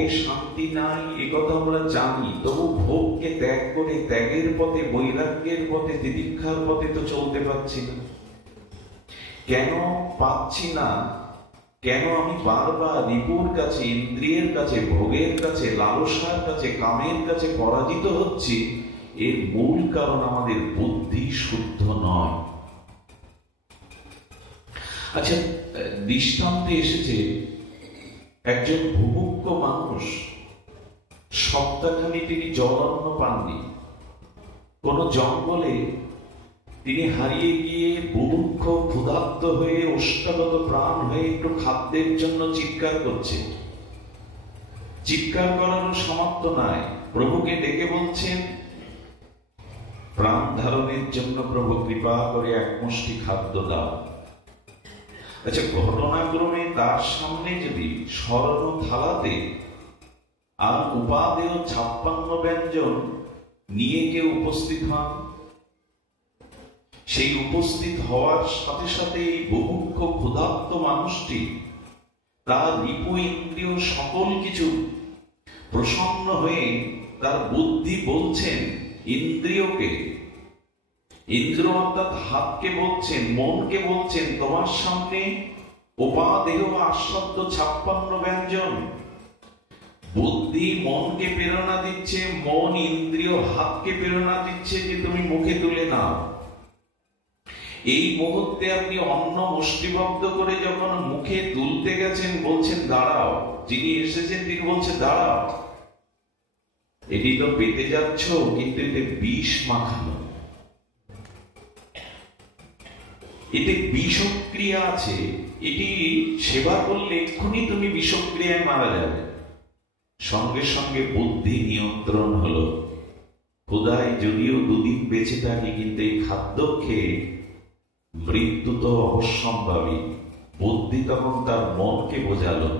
ভোগে শান্তি নাই একথা আমরা জানি, তবু ভোগকে ত্যাগ করে ত্যাগের পথে, বৈরাগ্যের পথে, তিতিক্ষার পথে তো চলতে পারছি না। কেন পাচ্ছি না? কেন আমি বারবার রিপুর কাছে, ইন্দ্রিয়ের কাছে, ভোগের কাছে, লালসার কাছে, কামের কাছে পরাজিত হচ্ছি? এর মূল কারণ আমাদের বুদ্ধি শুদ্ধ নয়। আচ্ছা, দৃষ্টান্তে এসেছে একজন ভুভুক্ষ মানুষ, সপ্তাহখানি তিনি জলান্ন পাননি। কোন জঙ্গলে তিনি হারিয়ে গিয়ে বুভুক্ষ ক্ষুধার্ত হয়ে ওষ্ঠাগত প্রাণ হয়ে একটু খাদ্যের জন্য চিৎকার করছে। চিৎকার করারও সমাপ্ত নাই, প্রভুকে ডেকে বলছেন, প্রাণ ধারণের জন্য প্রভু কৃপা করে এক মুষ্টি খাদ্য দাও। আচ্ছা, ঘটনাক্রমে তার সামনে যদি স্বর্ণ থালাতে আর উপাদেয় 56 ব্যঞ্জন নিয়ে কেউ উপস্থিত হন, সেই উপস্থিত হওয়ার সাথে সাথে এই বুভুক্ষ ক্ষুধার্ত মানুষটি তার রিপু ইন্দ্রিয় সকল কিছু প্রসন্ন হয়ে তার বুদ্ধি বলছেন ইন্দ্রিয়কে, ইন্দ্র অর্থাৎ হাতকে বলছেন, মনকে বলছেন, তোমার সামনে উপাদেয় আস্বাদ্য 56 ব্যঞ্জন। বুদ্ধি মনকে প্রেরণা দিচ্ছে, মন ইন্দ্রিয় হাতকে প্রেরণা দিচ্ছে যে তুমি মুখে তুলে নাও। এই মুহূর্তে আপনি অন্ন মুষ্টিবদ্ধ করে যখন মুখে তুলতে গেছেন, বলছেন দাঁড়াও, যিনি এসেছেন তিনি বলছেন দাঁড়াও, এটি তো পেতে যাচ্ছ, কিন্তু এতে বিষ মাখানো, এতে বিষক্রিয়া আছে, এটি সেবা করলে এক্ষুনি তুমি বিষক্রিয়ায় মারা যাবে। সঙ্গে সঙ্গে বুদ্ধি নিয়ন্ত্রণ হলো। ক্ষুধায় যদিও দুদিন বেঁচে থাকি, কিন্তু এই খাদ্য খেয়ে মৃত্যু তো অবশ্যম্ভাবী। বুদ্ধি তখন তার মনকে বোঝালো,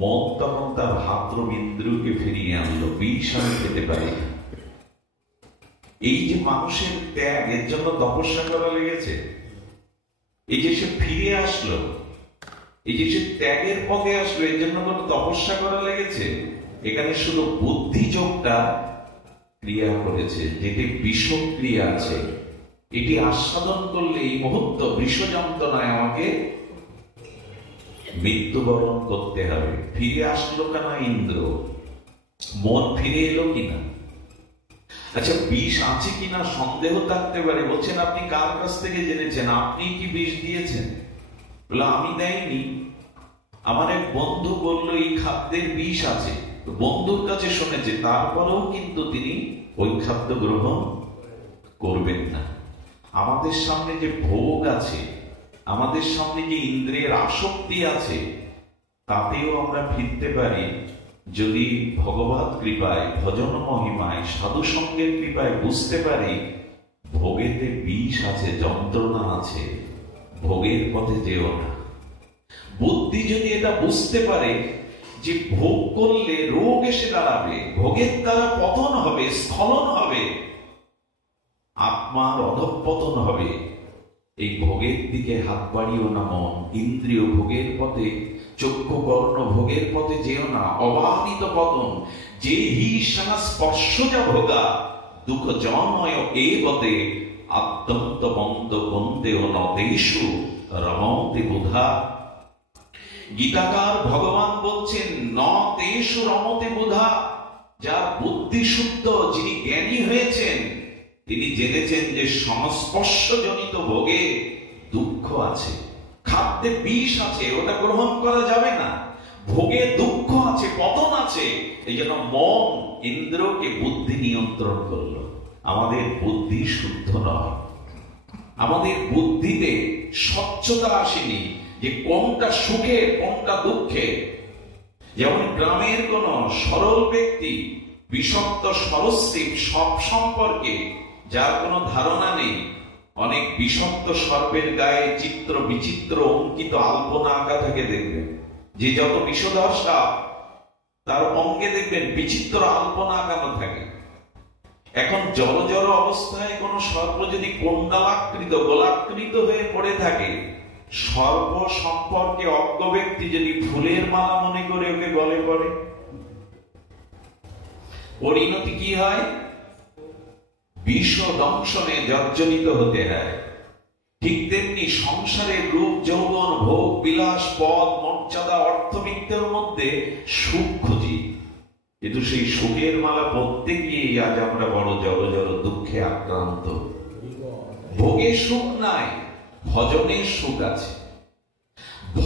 মন তখন তার হাতরম ইন্দ্রিয়কে ফিরিয়ে আনলো, বিষ আমি খেতে পারি। এই যে মানুষের ত্যাগ, এর জন্য তপস্যা করা লেগেছে। এই যে সে ফিরে আসলো, এই যে সে ত্যাগের পথে আসলো, এর জন্য কোন তপস্যা করা লেগেছে? এখানে শুধু বুদ্ধিযোগটা ক্রিয়া করেছে, যেটি বিষক্রিয়া আছে, এটি আস্বাদন করলে এই মুহূর্ত বৃষ যন্ত্রণায় আমাকে মৃত্যুবরণ করতে হবে। ফিরে আসলো কেন ইন্দ্র? মন ফিরে এলো কিনা? আচ্ছা, বিষ আছে কিনা সন্দেহ থাকতে পারে। বলছেন আপনি কার কাছ থেকে জেনেছেন? আপনি কি বিষ দিয়েছেন? বলে আমি দেয়নি, আমার এক বন্ধু বলল এই খাদ্যের বিষ আছে, বন্ধুর কাছে শুনেছে, তারপরেও কিন্তু তিনি ওই খাদ্য গ্রহণ করবেন না। আমাদের সামনে যে ভোগ আছে, আমাদের সামনে যে ইন্দ্রিয়ের আসক্তি আছে, তাতেও আমরা ফিরতে পারি যদি ভগবত কৃপায়, ভজন মহিমায়, সাধু সঙ্গের কৃপায় বুঝতে পারি ভোগেতে বিষ আছে, যন্ত্রণা আছে, ভোগের পথে যেও না। বুদ্ধি যদি এটা বুঝতে পারে যে ভোগ করলে রোগ এসে দাঁড়াবে, ভোগের দ্বারা পতন হবে, স্খলন হবে, আত্মার অধঃপতন হবে, এই ভোগের দিকে হাত বাড়িও না মন। ইন্দ্রিয় ভোগের পথে, চক্ষু কর্ণ ভোগের পথে যেও না, অবাধিত পতন। যে হি স্পর্শজা ভোগা দুঃখ জনয় এ গতে আদ্যন্ত বন্দ বন্দেও নদেশু রমন্তে বুধা। গীতাকার ভগবান বলছেন ন তেষু রমতে বুধা। যার বুদ্ধি শুদ্ধ, যিনি জ্ঞানী হয়েছেন, তিনি জেনেছেন যে সংস্পর্শ জনিত ভোগে দুঃখ আছে, খাদ্যে বিষ আছে, ওটা গ্রহণ করা যাবে না। ভোগে দুঃখ আছে, পতন আছে। এই জন্য মন ইন্দ্রকে বুদ্ধি নিয়ন্ত্রণ করলো। আমাদের বুদ্ধি শুদ্ধ নয়, আমাদের বুদ্ধিতে স্বচ্ছতা আসেনি যে কোনটা সুখে কোনটা দুঃখে। যেমন গ্রামের কোন সরল ব্যক্তি বিষাক্ত সরস্বী সব সম্পর্কে যার কোনো ধারণা নেই, অনেক বিষাক্ত সর্পের গায়ে চিত্র বিচিত্র অঙ্কিত আলপনা আঁকা থাকে দেখবেন। যে যত বিষধর সাপ তার অঙ্গে দেখবেন বিচিত্র আলপনা আঁকানো থাকে। এখন জলজর অবস্থায় কোন সর্প যদি কুণ্ডলাকৃত, গোলাকৃত হয়ে পড়ে থাকে, সর্প সম্পর্কে অজ্ঞ ব্যক্তি যদি ফুলের মালা মনে করে ওকে গলে পড়ে, পরিণতি কি হয়? বিষ দংশনে জর্জরিত হতে হয়। ঠিক তেমনি সংসারের রূপ যৌবন ভোগ বিলাস পদ মর্যাদা অর্থবিত্তের মধ্যে সুখ খুঁজি, কিন্তু সেই সুখের মালা পড়তে গিয়ে আজ আমরা বড় জড় জড় দুঃখে আক্রান্ত। ভোগে সুখ নাই, ভজনে সুখ আছে।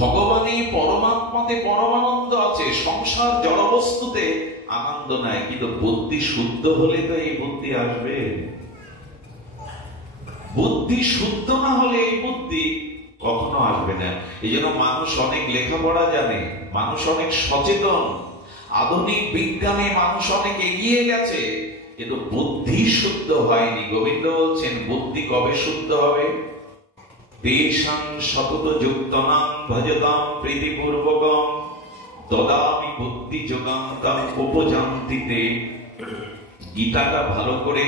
ভগবানে পরমাত্মাতে পরমানন্দ আছে, সংসার জড়বস্তুতে আনন্দ নাই। কিন্তু বুদ্ধি শুদ্ধ হলে তো এই বুদ্ধি আসবে। বুদ্ধি শুদ্ধ না হলে এই বুদ্ধি কখনো আসবে না। এই জন্য মানুষ অনেক লেখাপড়া জানে, মানুষ অনেক সচেতন, আধুনিক বিজ্ঞানে মানুষ অনেক এগিয়ে গেছে, কিন্তু বুদ্ধি শুদ্ধ হয়নি। গোবিন্দ বলছেন বুদ্ধি কবে শুদ্ধ হবে? তেষাং সতত যুক্তনাং ভজতাম প্রীতিপূর্বকম দদামি বুদ্ধি যোগাং তাং উপজান্তি তে। গীতাটা ভালো করে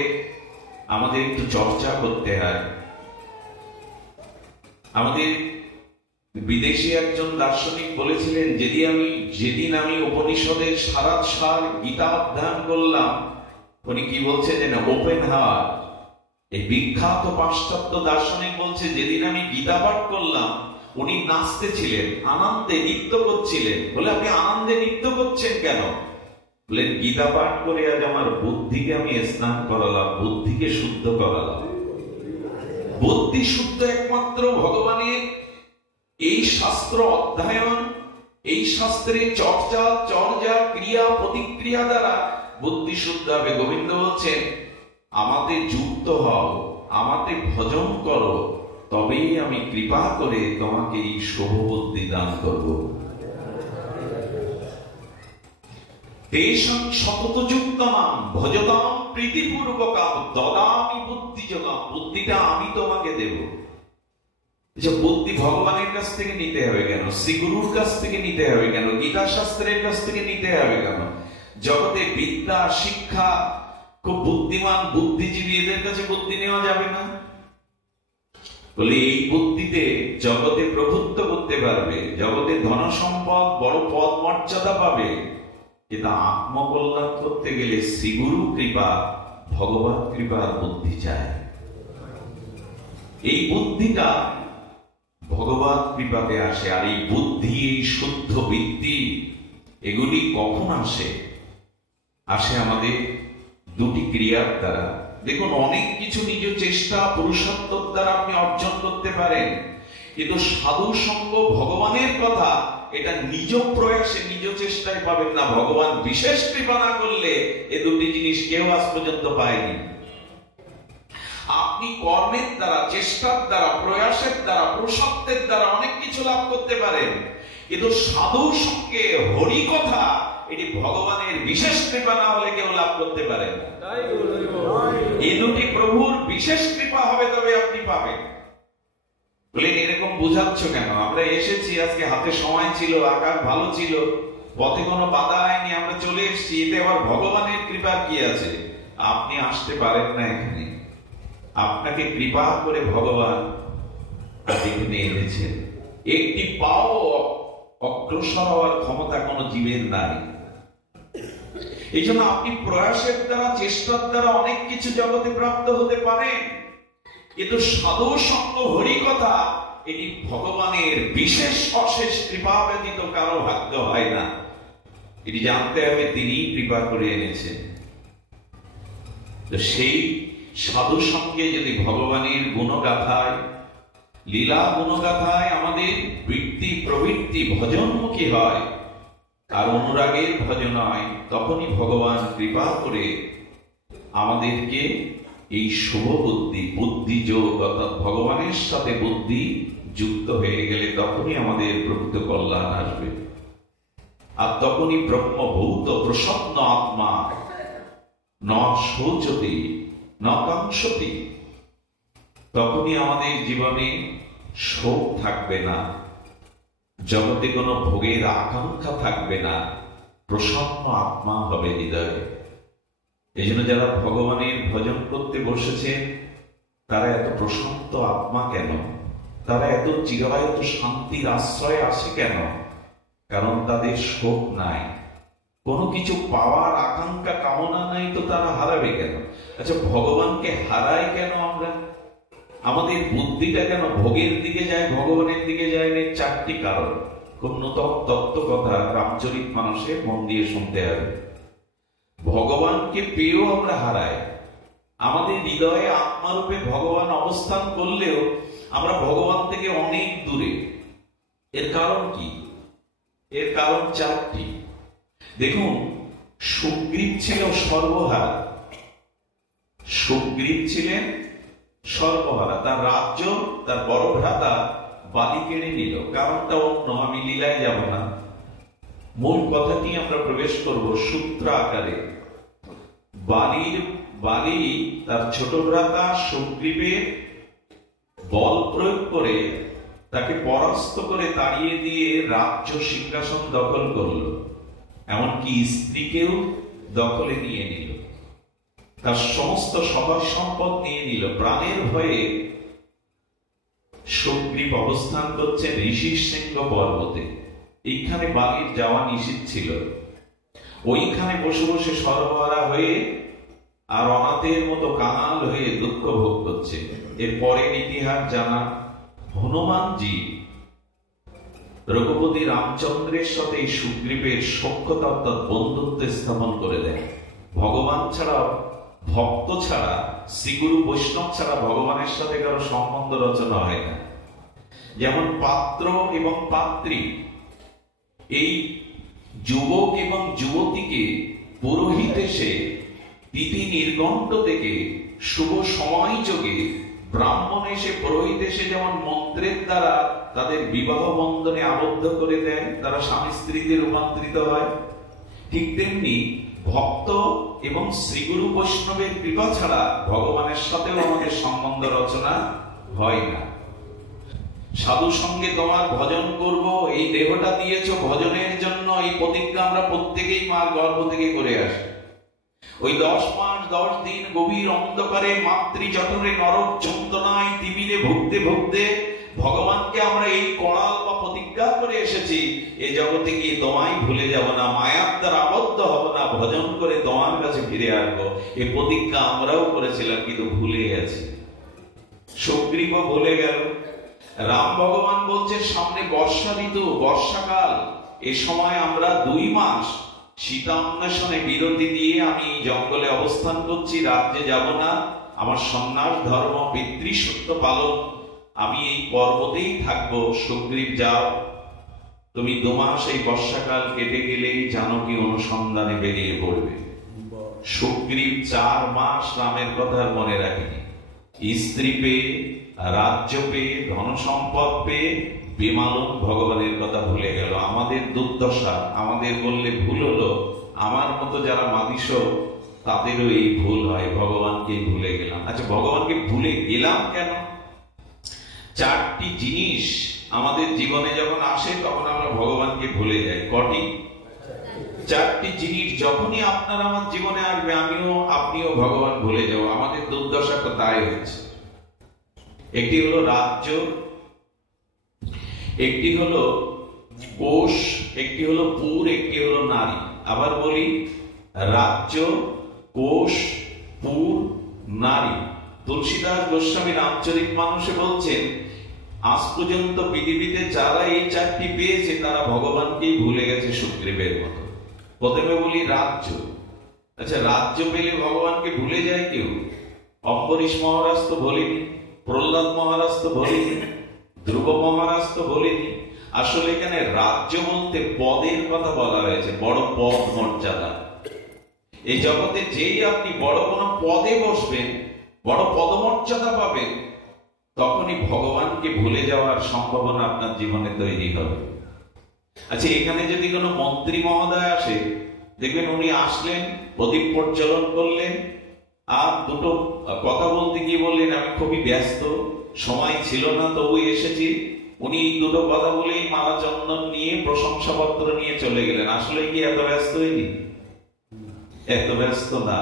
আমাদের একটু চর্চা করতে হয়। আমাদের বিদেশি একজন দার্শনিক বলেছিলেন, যেদিন আমি উপনিষদের সার গীতা অধ্যয়ন করলাম, উনি কি বলছে যে ওপেন হাওয়ার, এই বিখ্যাত পাশ্চাত্য দার্শনিক বলছে, যেদিন আমি গীতা পাঠ করলাম উনি নাচতে ছিলেন, আনন্দে নৃত্য করছিলেন। বলে আপনি আনন্দে নৃত্য করছেন কেন? বলেন গীতা পাঠ করে আজ আমার বুদ্ধিকে আমি স্নান করালাম, বুদ্ধিকে শুদ্ধ করালাম। বুদ্ধি শুদ্ধ একমাত্র ভগবানের এই শাস্ত্র অধ্যয়ন, এই শাস্ত্রের চর্চা ক্রিয়া প্রতিক্রিয়া দ্বারা বুদ্ধি শুদ্ধ হবে। গোবিন্দ বলছেন আমাতে যুক্ত হও, আমাতে ভজন করো, তবেই আমি কৃপা করে তোমাকে এই শুভ বুদ্ধি দান করব। তেষাং সতত যুক্তনাং ভজতাম প্রীতিপূর্বকম দদামি বুদ্ধি যোগাম। বুদ্ধিটা আমি তোমাকে দেব। বুদ্ধি ভগবানের কাছ থেকে নিতে হবে কেন? শ্রীগুরুর কাছ থেকে নিতে হবে কেন? গীতা শাস্ত্রের কাছ থেকে নিতে হবে কেন? জগতে বিদ্যা শিক্ষা খুব বুদ্ধিমান বুদ্ধিজীবী, এদের কাছে বুদ্ধি নেওয়া যাবে না? বলে এই বুদ্ধিতে জগতে প্রভুত্ব করতে পারবে, জগতে ধন সম্পদ বড় পদ মর্যাদা পাবে, কিন্তু আত্মকল্যাণ করতে গেলে শ্রীগুরু কৃপা ভগবান কৃপার বুদ্ধি চায়। এই বুদ্ধিটা ভগবান কৃপাতে আসে। আর এই বুদ্ধি, এই শুদ্ধ বৃত্তি, এগুলি কখন আসে? আসে আমাদের দুটি ক্রিয়ার দ্বারা। দেখুন, অনেক কিছু নিজ চেষ্টা পুরুষার্থের দ্বারা আপনি অর্জন করতে পারেন, কিন্তু সাধু সঙ্গ ভগবানের কথা এটা নিজ প্রয়াসে নিজ চেষ্টায় পাবেন না। ভগবান বিশেষ কৃপা না করলে এ দুটি জিনিস কেউ আজ পর্যন্ত পায়নি। আপনি কর্মের দ্বারা, চেষ্টার দ্বারা, প্রয়াসের দ্বারা, পুরুষার্থের দ্বারা অনেক কিছু লাভ করতে পারেন, কিন্তু সাধু সঙ্গে হরি কথা এটি ভগবানের বিশেষ কৃপা না হলে কেউ লাভ করতে পারেন না। এই দুটি প্রভুর বিশেষ কৃপা হবে তবে আপনি পাবেন। বলেন এরকম বুঝাচ্ছ কেন? আমরা এসেছি, আজকে হাতে সময় ছিল, আকার ভালো ছিল, পথে কোনো বাধা হয়নি, আমরা চলে এসেছি, এতে আবার ভগবানের কৃপা কি আছে? আপনি আসতে পারেন না এখানে, আপনাকে কৃপা করে ভগবান এখানে এনেছেন। একটি পাও অগ্রসর হওয়ার ক্ষমতা কোনো জীবের নাই। এই জন্য আপনি প্রয়াসের দ্বারা, চেষ্টার দ্বারা অনেক কিছু জগতে প্রাপ্ত হতে পারেন, কিন্তু সাধু সঙ্গ হরি কথা এটি ভগবানের বিশেষ অশেষ কৃপা ব্যতীত কারো ভাগ্য হয় না। এটি জানতে হবে তিনি কৃপা করে এনেছেন। সেই সাধু সঙ্গে যদি ভগবানের গুণগাথায়, লীলা গুণগাথায় আমাদের বৃত্তি প্রবৃত্তি ভজনমুখী হয়, আর অনুরাগের ভজন হয়, তখনই ভগবান কৃপা করে আমাদেরকে এই শুভ বুদ্ধি, বুদ্ধি যোগ অর্থাৎ ভগবানের সাথে বুদ্ধি যুক্ত হয়ে গেলে তখনই আমাদের প্রকৃত কল্যাণ আসবে। আর তখনই ব্রহ্মভূত প্রসন্ন আত্মা ন শোচতি ন কাঙ্ক্ষতি, তখনই আমাদের জীবনে শোক থাকবে না, জগতে কোনো ভোগের আকাঙ্ক্ষা থাকবে না, প্রসন্ন আত্মা হবে হৃদয়ে। এই জন্য যারা ভগবানের ভজন করতে বসেছেন তারা এত প্রশান্ত আত্মা কেন? তারা এত চিরায়ত শান্তির আশ্রয়ে আসে কেন? কারণ তাদের শোক নাই, কোনো কিছু পাওয়ার আকাঙ্ক্ষা কামনা নাই তো তারা হারাবে কেন? আচ্ছা, ভগবানকে হারাই কেন আমরা? আমাদের বুদ্ধিটা কেন ভোগের দিকে যায়, ভগবানের দিকে যায় না? চারটি কারণ। কোন তত্ত্ব কথা রামচরিত মানুষে মন দিয়ে শুনতে হবে। ভগবানকে পেয়েও আমরা হারাই। আমাদের হৃদয়ে আত্মারূপে ভগবান অবস্থান করলেও আমরা ভগবান থেকে অনেক দূরে। এর কারণ কি? এর কারণ চারটি। দেখুন, সুগ্রীব ছিল সর্বহারা। সুগ্রীব ছিলেন সর্বহারা। তার রাজ্য তার বড় ভ্রাতা বালি কেড়ে নিল। কারণটা অন্য, আমি লীলায় যাব না। মূল কথাটি আমরা প্রবেশ করব সূত্র আকারে। বালি তার ছোট ভ্রাতা সুগ্রীবের বল প্রয়োগ করে তাকে পরাস্ত করে তাড়িয়ে দিয়ে রাজ্য সিংহাসন দখল করল, এমনকি স্ত্রীকেও দখলে নিয়ে নিল, তার সমস্ত সবার সম্পদ নিয়ে নিল। প্রাণের ভয়ে সুগ্রীব অবস্থান করছেন ঋষিশৃঙ্গ পর্বতে। এইখানে বালির যাওয়া নিষিদ্ধ ছিল। ওইখানে বসে বসে সর্বহারা হয়ে আর অনাথের মতো কাঙাল হয়ে দুঃখ ভোগ করছে। এর পরের ইতিহাস জানা। হনুমানজি রঘুপতি রামচন্দ্রের সাথে সুগ্রীবের সখ্যতা অর্থাৎ বন্ধুত্ব স্থাপন করে দেয়। ভগবান ছাড়া, ভক্ত ছাড়া, শ্রীগুরু বৈষ্ণব ছাড়া ভগবানের সাথে কারো সম্বন্ধ রচনা হয় না। যেমন পাত্র এবং পাত্রী, এই যুবক এবং যুবতীকে পুরোহিত এসে তিথি নির্ঘণ্ট থেকে শুভ সময় যোগে ব্রাহ্মণ এসে পুরোহিত এসে যেমন মন্ত্রের দ্বারা তাদের বিবাহ বন্ধনে আবদ্ধ করে দেয়, তারা স্বামী স্ত্রীতে রূপান্তরিত হয়, ঠিক তেমনি ভক্ত এবং শ্রীগুরু বৈষ্ণবের কৃপা ছাড়া ভগবানের সাথেও আমাদের সম্বন্ধ রচনা হয় না। সাধু সঙ্গে তোমার ভজন করব, এই দেহটা দিয়েছ ভজনের জন্য, এই প্রতিজ্ঞা আমরা প্রত্যেকেই মার গর্ভ থেকে করে আসি। ওই 10 মাস 10 দিন গভীর অন্ধকারে মাতৃ জঠরে নরক যন্ত্রণায় তিমিরে ভুগতে ভুগতে ভগবানকে আমরা এই করাল বা প্রতিজ্ঞা করে এসেছি, এই জগতে গিয়ে তোমায় ভুলে যাব না, মায়ার দ্বারা আবদ্ধ হব না, ভজন করে তোমার কাছে ফিরে আসবো। এই প্রতিজ্ঞা আমরাও করেছিলাম, কিন্তু ভুলে গেছি। সুগ্রীব ভুলে গেল। রাম ভগবান বলছে সামনে বর্ষা ঋতু, বর্ষাকাল, এ সময় আমরা 2 মাস সীতা অন্বেষণে বিরতি দিয়ে আমি জঙ্গলে অবস্থান করছি, রাজ্যে যাব না, আমার সন্ন্যাস ধর্ম, পিতৃসত্য পালন, আমি এই পর্বতেই থাকবো। সুগ্রীব যাও, তুমি 2 মাস এই বর্ষাকাল কেটে গেলেই জানকী অনুসন্ধানে বেরিয়ে পড়বে। সুগ্রীব 4 মাস রামের কথা মনে রাখেনি। স্ত্রী পেয়ে, রাজ্য পেয়ে, ধন সম্পদ পেয়ে বেমালুম ভগবানের কথা ভুলে গেল। আমাদের দুর্দশা, আমাদের বললে ভুল হলো, আমার মতো যারা মাদিস তাদেরও এই ভুল হয়, ভগবানকে ভুলে গেলাম। আচ্ছা, ভগবানকে ভুলে গেলাম কেন? 4টি জিনিস আমাদের জীবনে যখন আসে তখন আমরা ভগবানকে ভুলে যাই। কটি? 4টি জিনিস যখনই আপনার আমার জীবনে আসবে, আমিও আপনিও ভগবান ভুলে যাবো। আমাদের দুর্দশা তো তাই হচ্ছে। একটি হলো রাজ্য, একটি হলো কোষ, একটি হলো পুর, একটি হলো নারী। আবার বলি, রাজ্য, কোষ, পুর, নারী। তুলসীদাস গোস্বামী রামচরিত মানুষে বলছেন, আজ পর্যন্ত পৃথিবীতে যারা এই 4টি পেয়েছে তারা ভগবানকেই ভুলে গেছে সুগ্রীবের মতো। প্রথমে বলি রাজ্য। আচ্ছা, রাজ্য পেলে ভগবানকে ভুলে যায় কেউ? অম্বরীশ মহারাজ তো ভোলেনি, প্রহ্লাদ মহারাজ তো ভোলেনি, ধ্রুব মহারাজ তো ভোলেনি। আসলে এখানে রাজ্য বলতে পদের কথা বলা হয়েছে, বড় পদ মর্যাদা। এই জগতে যেই আপনি বড় কোনো পদে বসবেন, বড় পদমর্যাদা পাবেন, তখনই ভগবানকে ভুলে যাওয়ার সম্ভাবনা আপনার জীবনে তৈরি হবে। আচ্ছা, এখানে যদি কোনো মন্ত্রী মহোদয় আসে, দেখবেন উনি আসলেন, প্রদীপ প্রজ্বলন করলেন, আর 2টো কথা বলতে গিয়ে বললেন আমি খুবই ব্যস্ত, সময় ছিল না, তবু এসেছি। উনি 2টো কথা বলেই মালা চন্দন নিয়ে প্রশংসাপত্র নিয়ে চলে গেলেন। আসলে কি এত ব্যস্ত হয়নি? এত ব্যস্ত না।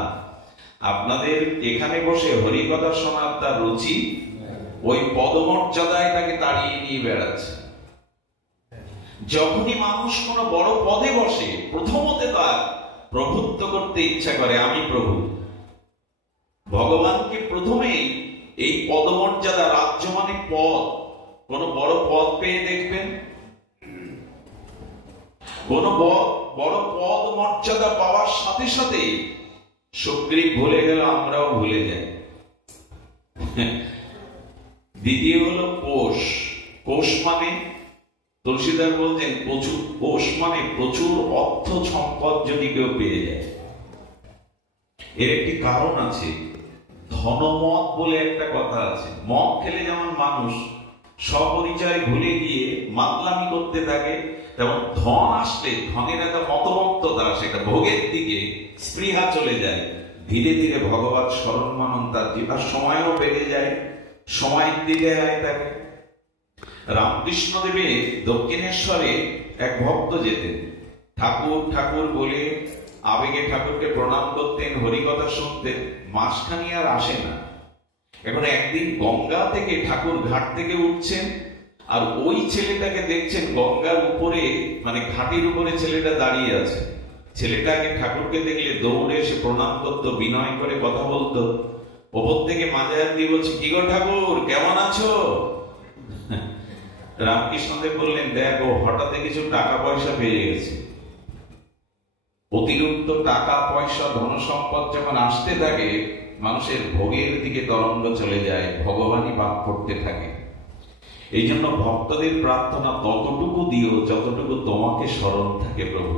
আপনাদের এখানে বসে হরিকথা শোনার তার রুচি, ওই পদমর্যাদায় তাকে তাড়িয়ে নিয়ে বেড়াচ্ছে। যখনই মানুষ কোনো বড় পদে বসে, প্রথমতে তার প্রভুত্ব করতে ইচ্ছা করে, আমি প্রভু। ভগবানকে প্রথমেই এই পদমর্যাদা, রাজ্য মানে পদ, কোন বড় পদ পেয়ে দেখবেন, কোন বড় পদ মর্যাদা পাওয়ার সাথে সাথে সুগ্রীব ভুলে গেল, আমরাও ভুলে যাই। দ্বিতীয় হলো কোষ। কোষ মানে তুলসীদাস বলছেন প্রচুর, কোষ মানে প্রচুর অর্থ সম্পদ যদি কেউ পেয়ে যায়। এর একটি কারণ আছে, ধনমত বলে একটা কথা আছে। মদ খেলে যেমন মানুষ স্বপরিচয় ভুলে গিয়ে মাতলামি করতে থাকে, তেমন ধন আসলে ধনের একটা মতমত্ততা, সেটা ভোগের দিকে স্পৃহা চলে যায়। ধীরে ধীরে ভগবত স্মরণ মানন তার জীবন সময়ও বেড়ে যায়, সময় দিকে হয় তাকে। রামকৃষ্ণ দেবের দক্ষিণেশ্বরে এক ভক্ত যেতেন, ঠাকুর ঠাকুর বলে আবেগে ঠাকুরকে প্রণাম করতেন, হরিকথা শুনতেন, মাসখানি আর আসে না। এখন একদিন গঙ্গা থেকে ঠাকুর ঘাট থেকে উঠছেন, আর ওই ছেলেটাকে দেখছেন গঙ্গার উপরে, মানে ঘাটির উপরে ছেলেটা দাঁড়িয়ে আছে। ছেলেটাকে ঠাকুরকে দেখলে দৌড়ে এসে প্রণাম করতো, বিনয় করে কথা বলতো। ওপর থেকে মাঝে হাত দিয়ে বলছে, কি গো ঠাকুর, কেমন আছো? রামকৃষ্ণদেব বললেন, দেখো হঠাৎ কিছু টাকা পয়সা পেয়ে গেছে। অতিরিক্ত টাকা পয়সা ধন সম্পদ যখন আসতে থাকে, মানুষের ভোগের দিকে তরঙ্গ চলে যায়, ভগবানই বাদ পড়তে থাকে। এই জন্য ভক্তদের প্রার্থনা, ততটুকু দিও যতটুকু তোমাকে স্মরণ থাকে প্রভু,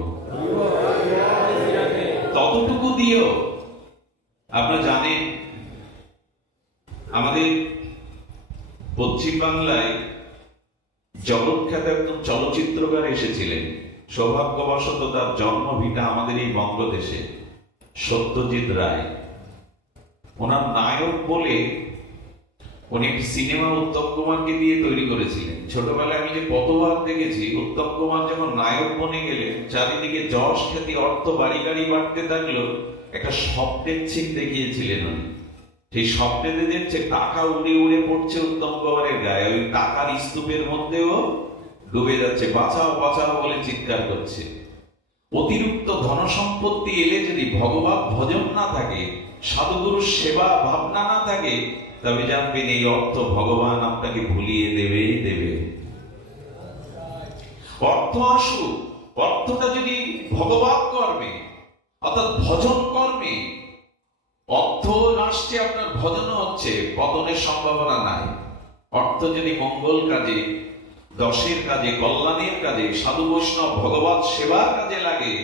ততটুকু দিও। আপনারা জানেন আমাদের পশ্চিম বাংলায় জগৎখ্যাত একজন চলচ্চিত্রকার এসেছিলেন। সৌভাগ্যবশত তার জন্মভিটা আমাদের এই বঙ্গদেশে, সত্যজিৎ রায়। ওনার নায়ক বলে উনি একটি সিনেমা উত্তম কুমারকে দিয়ে তৈরি করেছিলেন। ছোটবেলায় আমি যে কতবার দেখেছি, উত্তম কুমার যখন নায়ক বনে গেলেন, চারিদিকে যশ খ্যাতি অর্থ বাড়ি গাড়ি বাড়তে থাকলো, একটা স্বপ্নের ছিপ দেখিয়েছিলেন উনি। সেই স্বপ্নেতে দেখছে টাকা উড়ে উড়ে পড়ছে উত্তম কুমারের গায়ে, ওই টাকার স্তূপের মধ্যেও ডুবে যাচ্ছে, বাঁচাও বাঁচাও বলে চিৎকার করছে। অতিরিক্ত ধন সম্পত্তি এলে যদি ভগবত ভজন না থাকে, সাধুগুরুর সেবা ভাবনা না থাকে, তবে জানবেন এই অর্থ ভগবান আপনাকে ভুলিয়ে দেবেই দেবে। অর্থ আসুক, অর্থটা যদি ভগবত কর্মে অর্থাৎ ভজন কর্মে, অর্থ আসছে আপনার ভজনও হচ্ছে, পতনের সম্ভাবনা নাই। অর্থ যদি মঙ্গল কাজে, দশের কাজে, কল্যাণের কাজে, সাধু বৈষ্ণব ভগবত সেবার কাজে লাগে,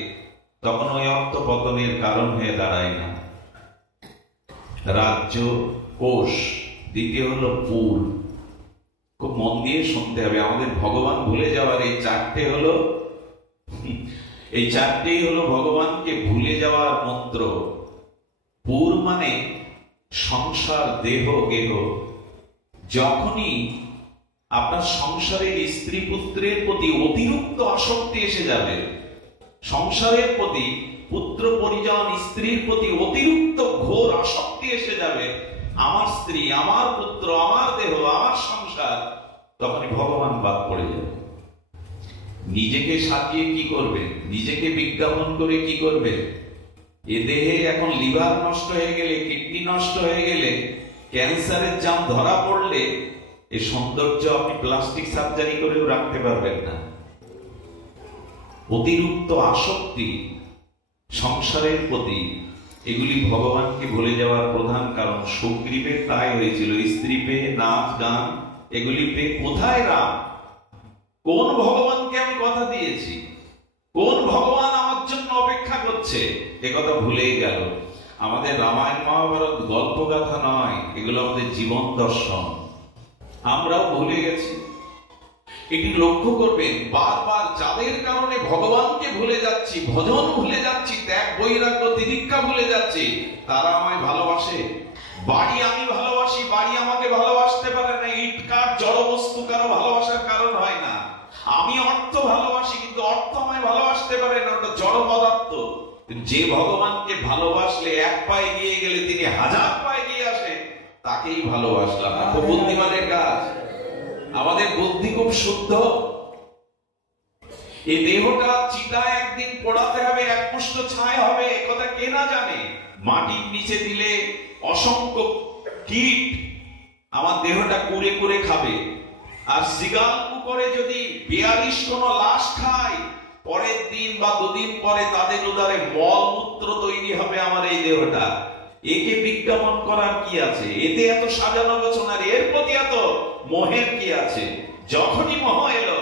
তখন ওই অর্থ পতনের কারণ হয়ে দাঁড়ায় না। রাজ্য, কোষ। দ্বিতীয় হলো পুর। খুব মন দিয়ে শুনতে হবে, আমাদের ভগবান ভুলে যাওয়ার এই চারটেই হলো ভগবানকে ভুলে যাওয়ার মন্ত্র। পুর মানে সংসার, দেহ, গেহ। যখনই আপনার সংসারের স্ত্রী পুত্রের প্রতি অতিরিক্ত আসক্তি এসে যাবে, সংসারের প্রতি, পুত্র পরিজন স্ত্রীর প্রতি অতিরিক্ত ঘোর আসক্তি এসে যাবে, আমার স্ত্রী, আমার পুত্র, আমার দেহ, আমার সংসার, তখনই ভগবান বাদ পড়ে যাবে। নিজেকে সাজিয়ে কি করবেন, নিজেকে বিজ্ঞাপন করে কি করবেন? এ দেহে এখন লিভার নষ্ট হয়ে গেলে, কিডনি নষ্ট হয়ে গেলে, ক্যান্সারের জাম ধরা পড়লে, এই সৌন্দর্য আপনি প্লাস্টিক সার্জারি করেও রাখতে পারবেন না। অতিরিক্ত আসক্তি সংসারের প্রতি, এগুলি ভগবানকে ভুলে যাওয়ার প্রধান কারণ। সুগ্রীবের তাই হয়েছিল, স্ত্রী পেয়ে, নাচ গান এগুলি পেয়ে। কোথায় রাম? কোন ভগবানকে আমি কথা দিয়েছি, কোন ভগবান আমার জন্য অপেক্ষা করছে, এ কথা ভুলেই গেল। আমাদের রামায়ণ মহাভারত গল্প গাথা নয়, এগুলো আমাদের জীবন দর্শন। আমরাও ভুলে গেছি। এটি লক্ষ্য করবেন, বারবার যাদের কারণে ভগবানকে ভুলে যাচ্ছি, ভজন ভুলে যাচ্ছি, ত্যাগ বৈরাগ্য তিতিক্ষা ভুলে যাচ্ছি, তারা আমায় ভালোবাসে। বাড়ি আমি ভালোবাসি, বাড়ি আমাকে ভালোবাসতে পারে না। ইট কাঠ জড় বস্তু কারো ভালোবাসার কারণ হয় না। আমি অর্থ ভালোবাসি, কিন্তু অর্থ আমায় ভালোবাসতে পারে না, ওটা জড় পদার্থ। যে ভগবানকে ভালোবাসলে এক পায়ে গিয়ে গেলে তিনি হাজার পায়ে গিয়ে আসে, তাকেই ভালোবাসলাম। খুব বুদ্ধিমানের কাজ। আমাদের বুদ্ধি খুব শুদ্ধ, এই দেহটা চিতায় একদিন পোড়াতে হবে, এক মুষ্ঠ ছাই হবে, কথা কে না জানে। মাটির নিচে দিলে অসংখ্য কীট আমার দেহটা কুড়ে কুড়ে খাবে। আর সিগাল পুকুরে যদি 42 কোন লাশ খায়, পরের দিন বা দুদিন পরে তাদের উদারে মলমূত্র তৈরি হবে আমার এই দেহটা। একে বিজ্ঞাপন করার কি আছে? এতে এত সাজানো গোছানোর এর প্রতি এত মোহের কি আছে? যখনই মোহ এলো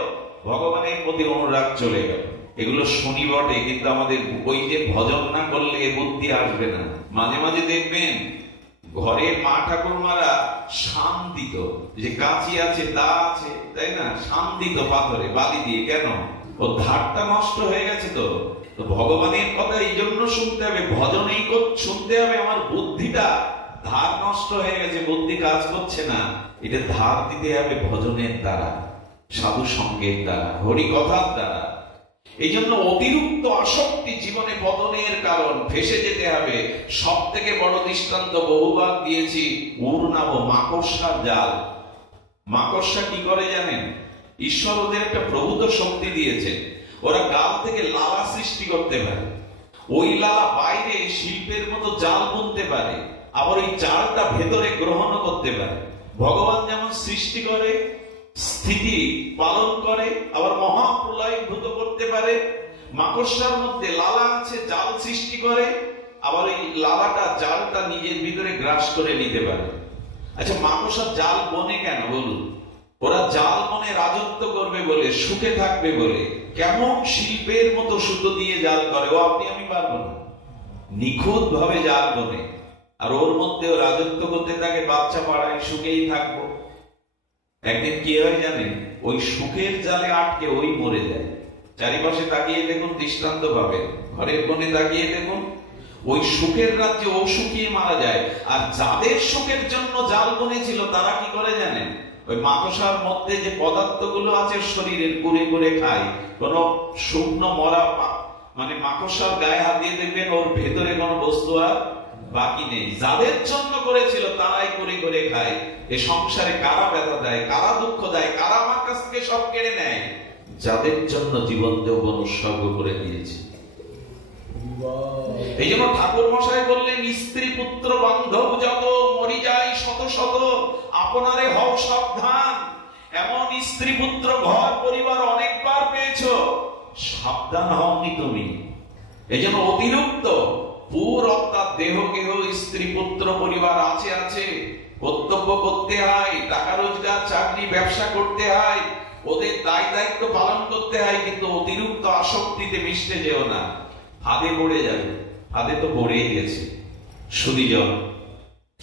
ভগবানের প্রতি অনুরাগ চলে গেল। এগুলো শুনি বটে, কিন্তু আমাদের ওই যে ভজন না করলে বুদ্ধি আসবে না। মাঝে মাঝে দেখবেন ঘরের মা ঠাকুরমারা শান দিত, যে কাঁচি আছে দা আছে, তাই না, শান দিত পাথরে বালি দিয়ে। কেন? ও ধারটা নষ্ট হয়ে গেছে। তো ভগবানের কথা এই জন্য শুনতে হবে, ভজনেই শুনতে হবে। আমার বুদ্ধিটা ধার নষ্ট হয়ে গেছে, বুদ্ধি কাজ করছে না, এটা ধার দিতে হবে ভজনের দ্বারা, সাধু সঙ্গের দ্বারা, হরি কথার দ্বারা। এই জন্য অতিরিক্ত আসক্তি জীবনে পতনের কারণ, ফেসে যেতে হবে। সব থেকে বড় দৃষ্টান্ত বহুবার দিয়েছি, উড়নাব মাকড়সার জাল। মাকড়সা কি করে জানেন? ঈশ্বর ওদের একটা প্রভূত শক্তি দিয়েছে, ওরা গাল থেকে লালা সৃষ্টি করতে পারে। ওই লালা বাইরে শিল্পের মতো জাল বুনতে পারে, আবার ওই জালটা ভেতরে গ্রহণ করতে পারে। ভগবান যেমন সৃষ্টি করে, স্থিতি পালন করে, আবার মহাপ্রলয়ভূত করতে পারে। মাকড়সার মধ্যে লালা আছে, জাল সৃষ্টি করে, আবার এই লালাটা জালটা নিজের ভিতরে গ্রাস করে নিতে পারে। আচ্ছা, মাকড়সার জাল বনে কেন বলুন? ওরা জাল বনে রাজত্ব করবে বলে, সুখে থাকবে বলে। কেমন শিল্পের মতো সুতো দিয়ে জাল করে, ও আপনি আমি পারবো না। নিখুঁত ভাবে জাল বনে, আর ওর মধ্যেও রাজত্ব করতে থাকে, বাচ্চা পাড়ায় সুখেই থাকবো। একদিন কি হয় জানেন? ওই সুখের জালে আটকে ওই মরে যায়। চারিপাশে তাকিয়ে দেখুন, দৃষ্টান্ত পাবেন। ঘরের কোণে তাকিয়ে দেখুন, ওই সুখের রাজ্যে ও শুকিয়ে মারা যায়। আর যাদের সুখের জন্য জাল বনেছিল তারা কি করে জানেন? ওই মাকড়সার মধ্যে যে পদার্থগুলো আছে শরীরের কুড়ে কুড়ে খায়। কোন শুকনো মরা মানে মাকড়সার গায়ে হাত দিয়ে দেখবেন ওর ভেতরে কোনো বস্তু আর বাকি নেই। যাদের জন্য করেছিল তারাই করে করে খায়। এ সংসারে কারা ব্যথা দেয়, কারা দুঃখ দেয়, কারা আমার কাছ থেকে সব কেড়ে নেয়? যাদের জন্য জীবন যৌবন উৎসর্গ করে দিয়েছে। এই জন্য ঠাকুর মশাই বললেন, স্ত্রী পুত্র বান্ধব যত, মরি যায় শত শত, আপনারে হও সাবধান। এমন স্ত্রী পুত্র ঘর পরিবার অনেকবার পেয়েছো, সাবধান হওনি তুমি। এই জন্য অতিরিক্ত পুর অর্থাৎ দেহ কেহ স্ত্রী পুত্র পরিবার আছে আছে, কর্তব্য করতে হয়, টাকা রোজগার চাকরি ব্যবসা করতে হয়, ওদের দায় দায়িত্ব পালন করতে হয়, কিন্তু অতিরিক্ত আসক্তিতে মিশতে যেও না, ফাঁদে পড়ে যাবে। ফাঁদে তো পড়েই গেছে সুধীজন।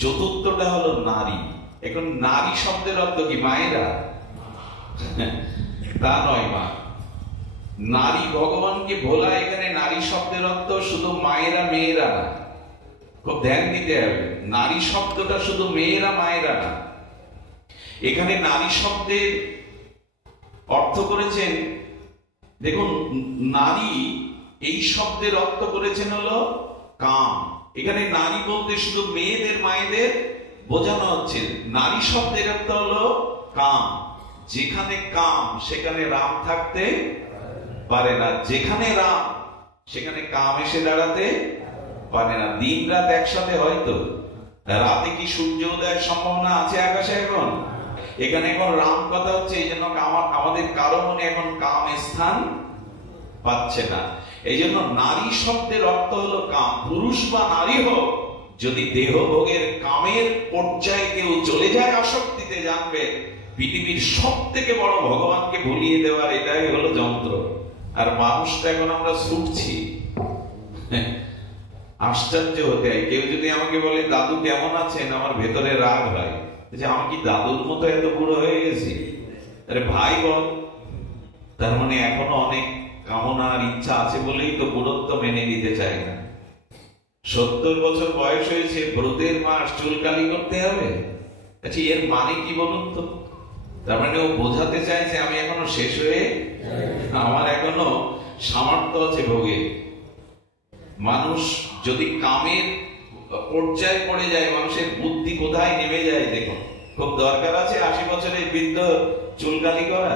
চতুর্থটা হলো নারী। এখন নারী শব্দের অর্থ কি মায়েরা? তা নয় মা। নারী ভগবানকে ভোলা, এখানে নারী শব্দের অর্থ শুধু মায়েরা মেয়েরা না, খুব ধ্যান দিতে হবে। নারী শব্দটা শুধু মেয়েরা মায়েরা না, এখানে নারী শব্দের অর্থ করেছেন, দেখুন, নারী এই শব্দের অর্থ করেছেন হলো কাম। এখানে নারী বলতে শুধু মেয়েদের মায়েদের বোঝানো হচ্ছে। নারী শব্দের অর্থ হলো কাম। যেখানে কাম সেখানে রাম থাকতে পারে না, যেখানে রাম সেখানে কাম এসে দাঁড়াতে পারে না। দিন রাত একসাথে হয়তো, রাতে কি সূর্য উদয়ের সম্ভাবনা আছে আকাশে? এখন এখানে এখন রাম কথা হচ্ছে, এই জন্য আমাদের কারো মনে এখন কাম স্থান পাচ্ছে না। এই জন্য নারী শব্দের অর্থ হলো কাম। পুরুষ বা নারী হোক, যদি দেহ ভোগের কামের পর্যায়ে কেউ চলে যায় আসক্তিতে, জানবে পৃথিবীর সব থেকে বড় ভগবানকে ভুলিয়ে দেওয়ার এটাই হলো যন্ত্র। আর মানুষটা এখন আমরা ছুটছি। আশ্চর্য হতে হয়। কেউ যদি আমাকে বলে দাদু কেমন আছেন, আমার ভেতরে রাগ হয় যে আমি কি দাদুর মতো এত বুড়ো হয়ে গেছি? আরে ভাই বল, তার মানে এখনো অনেক কামনা আর ইচ্ছা আছে বলেই তো বুড়ত্ব মেনে নিতে চায় না। 70 বছর বয়স হয়েছে, ব্রতের মাস, চুলকালি করতে হবে। আচ্ছা, এর মানে কি বলুন তো? তার মানে ও বোঝাতে চাইছে আমি এখনো শেষ হয়ে, আমার এখনো সামর্থ্য আছে ভোগে। মানুষ যদি কামের পর্যায়ে পড়ে যায়, মানুষের বুদ্ধি কোথায় নেমে যায় দেখুন। খুব দরকার আছে 80 বছরের বৃদ্ধ চুলকালি করা?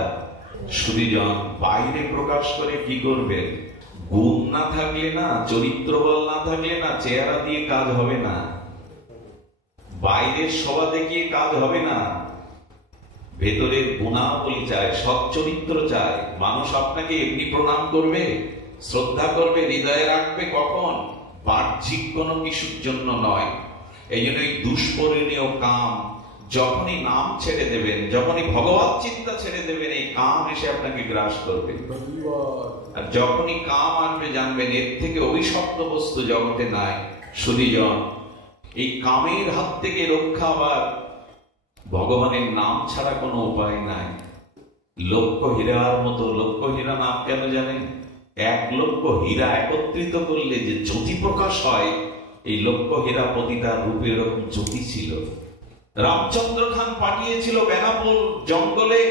সুধীজন, বাইরে প্রকাশ করে কি করবেন? গুণ না থাকলে না, চরিত্র বল না থাকলে না, চেহারা দিয়ে কাজ হবে না, বাইরের শোভা দেখিয়ে কাজ হবে না। ভেতরের গুণাবলী চায়, সৎ চরিত্র চায়। মানুষ আপনাকে এমনি প্রণাম করবে, শ্রদ্ধা করবে, হৃদয়ে রাখবে কখন? বাহ্যিক কোনো কিছুর জন্য নয়। এই জন্য এই দুষ্পরিণীয় কাম, যখনই নাম ছেড়ে দেবেন, যখনই ভগবত চিন্তা ছেড়ে দেবেন, এই কাম এসে আপনাকে গ্রাস করবে। আর যখনই কাম আসবে জানবেন এর থেকে অভিশপ্ত বস্তু জগতে নাই। সুধীজন, এই কামের হাত থেকে রক্ষা হওয়ার ভগবানের নাম ছাড়া কোনো উপায় নাই। লক্ষ হীরার মতো, লক্ষ হীরা নাম কেন জানেন? 1 লক্ষ হীরা একত্রিত করলে যে জ্যোতি প্রকাশ হয়, এই লক্ষ হীরা প্রতিটার রূপে এরকম জ্যোতি ছিল। রামচন্দ্র খান পাঠিয়েছিল বেনাপুর জঙ্গলে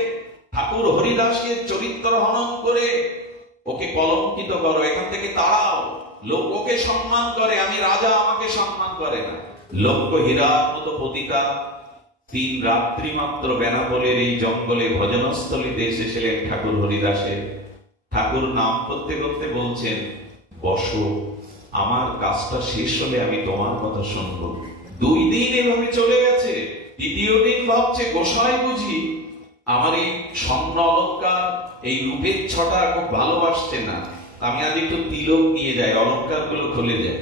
ঠাকুর হরিদাসকে চরিত্র হনন করে, ওকে কলঙ্কিত করো, এখান থেকে তাড়াও। লোক ওকে সম্মান করে, আমি রাজা, আমাকে সম্মান করে না। লক্ষ হীরার মতো প্রতিটা 3 রাত্রি মাত্র বেনাপোলের এই জঙ্গলে ভজনস্থলীতে এসেছিলেন ঠাকুর হরিদাসের। ঠাকুর নাম করতে করতে বলছেন, বসো, আমার কাজটা শেষ হলে আমি তোমার কথা শুনবো। 2 দিন এভাবে চলে গেছে। 3য় দিন ভাবছে, গোসাই বুঝি আমার এই স্বর্ণ অলঙ্কার, এই রূপের ছটা খুব ভালোবাসছে না, আমি আজ একটু তিলক নিয়ে যাই, অলঙ্কার গুলো খুলে যায়।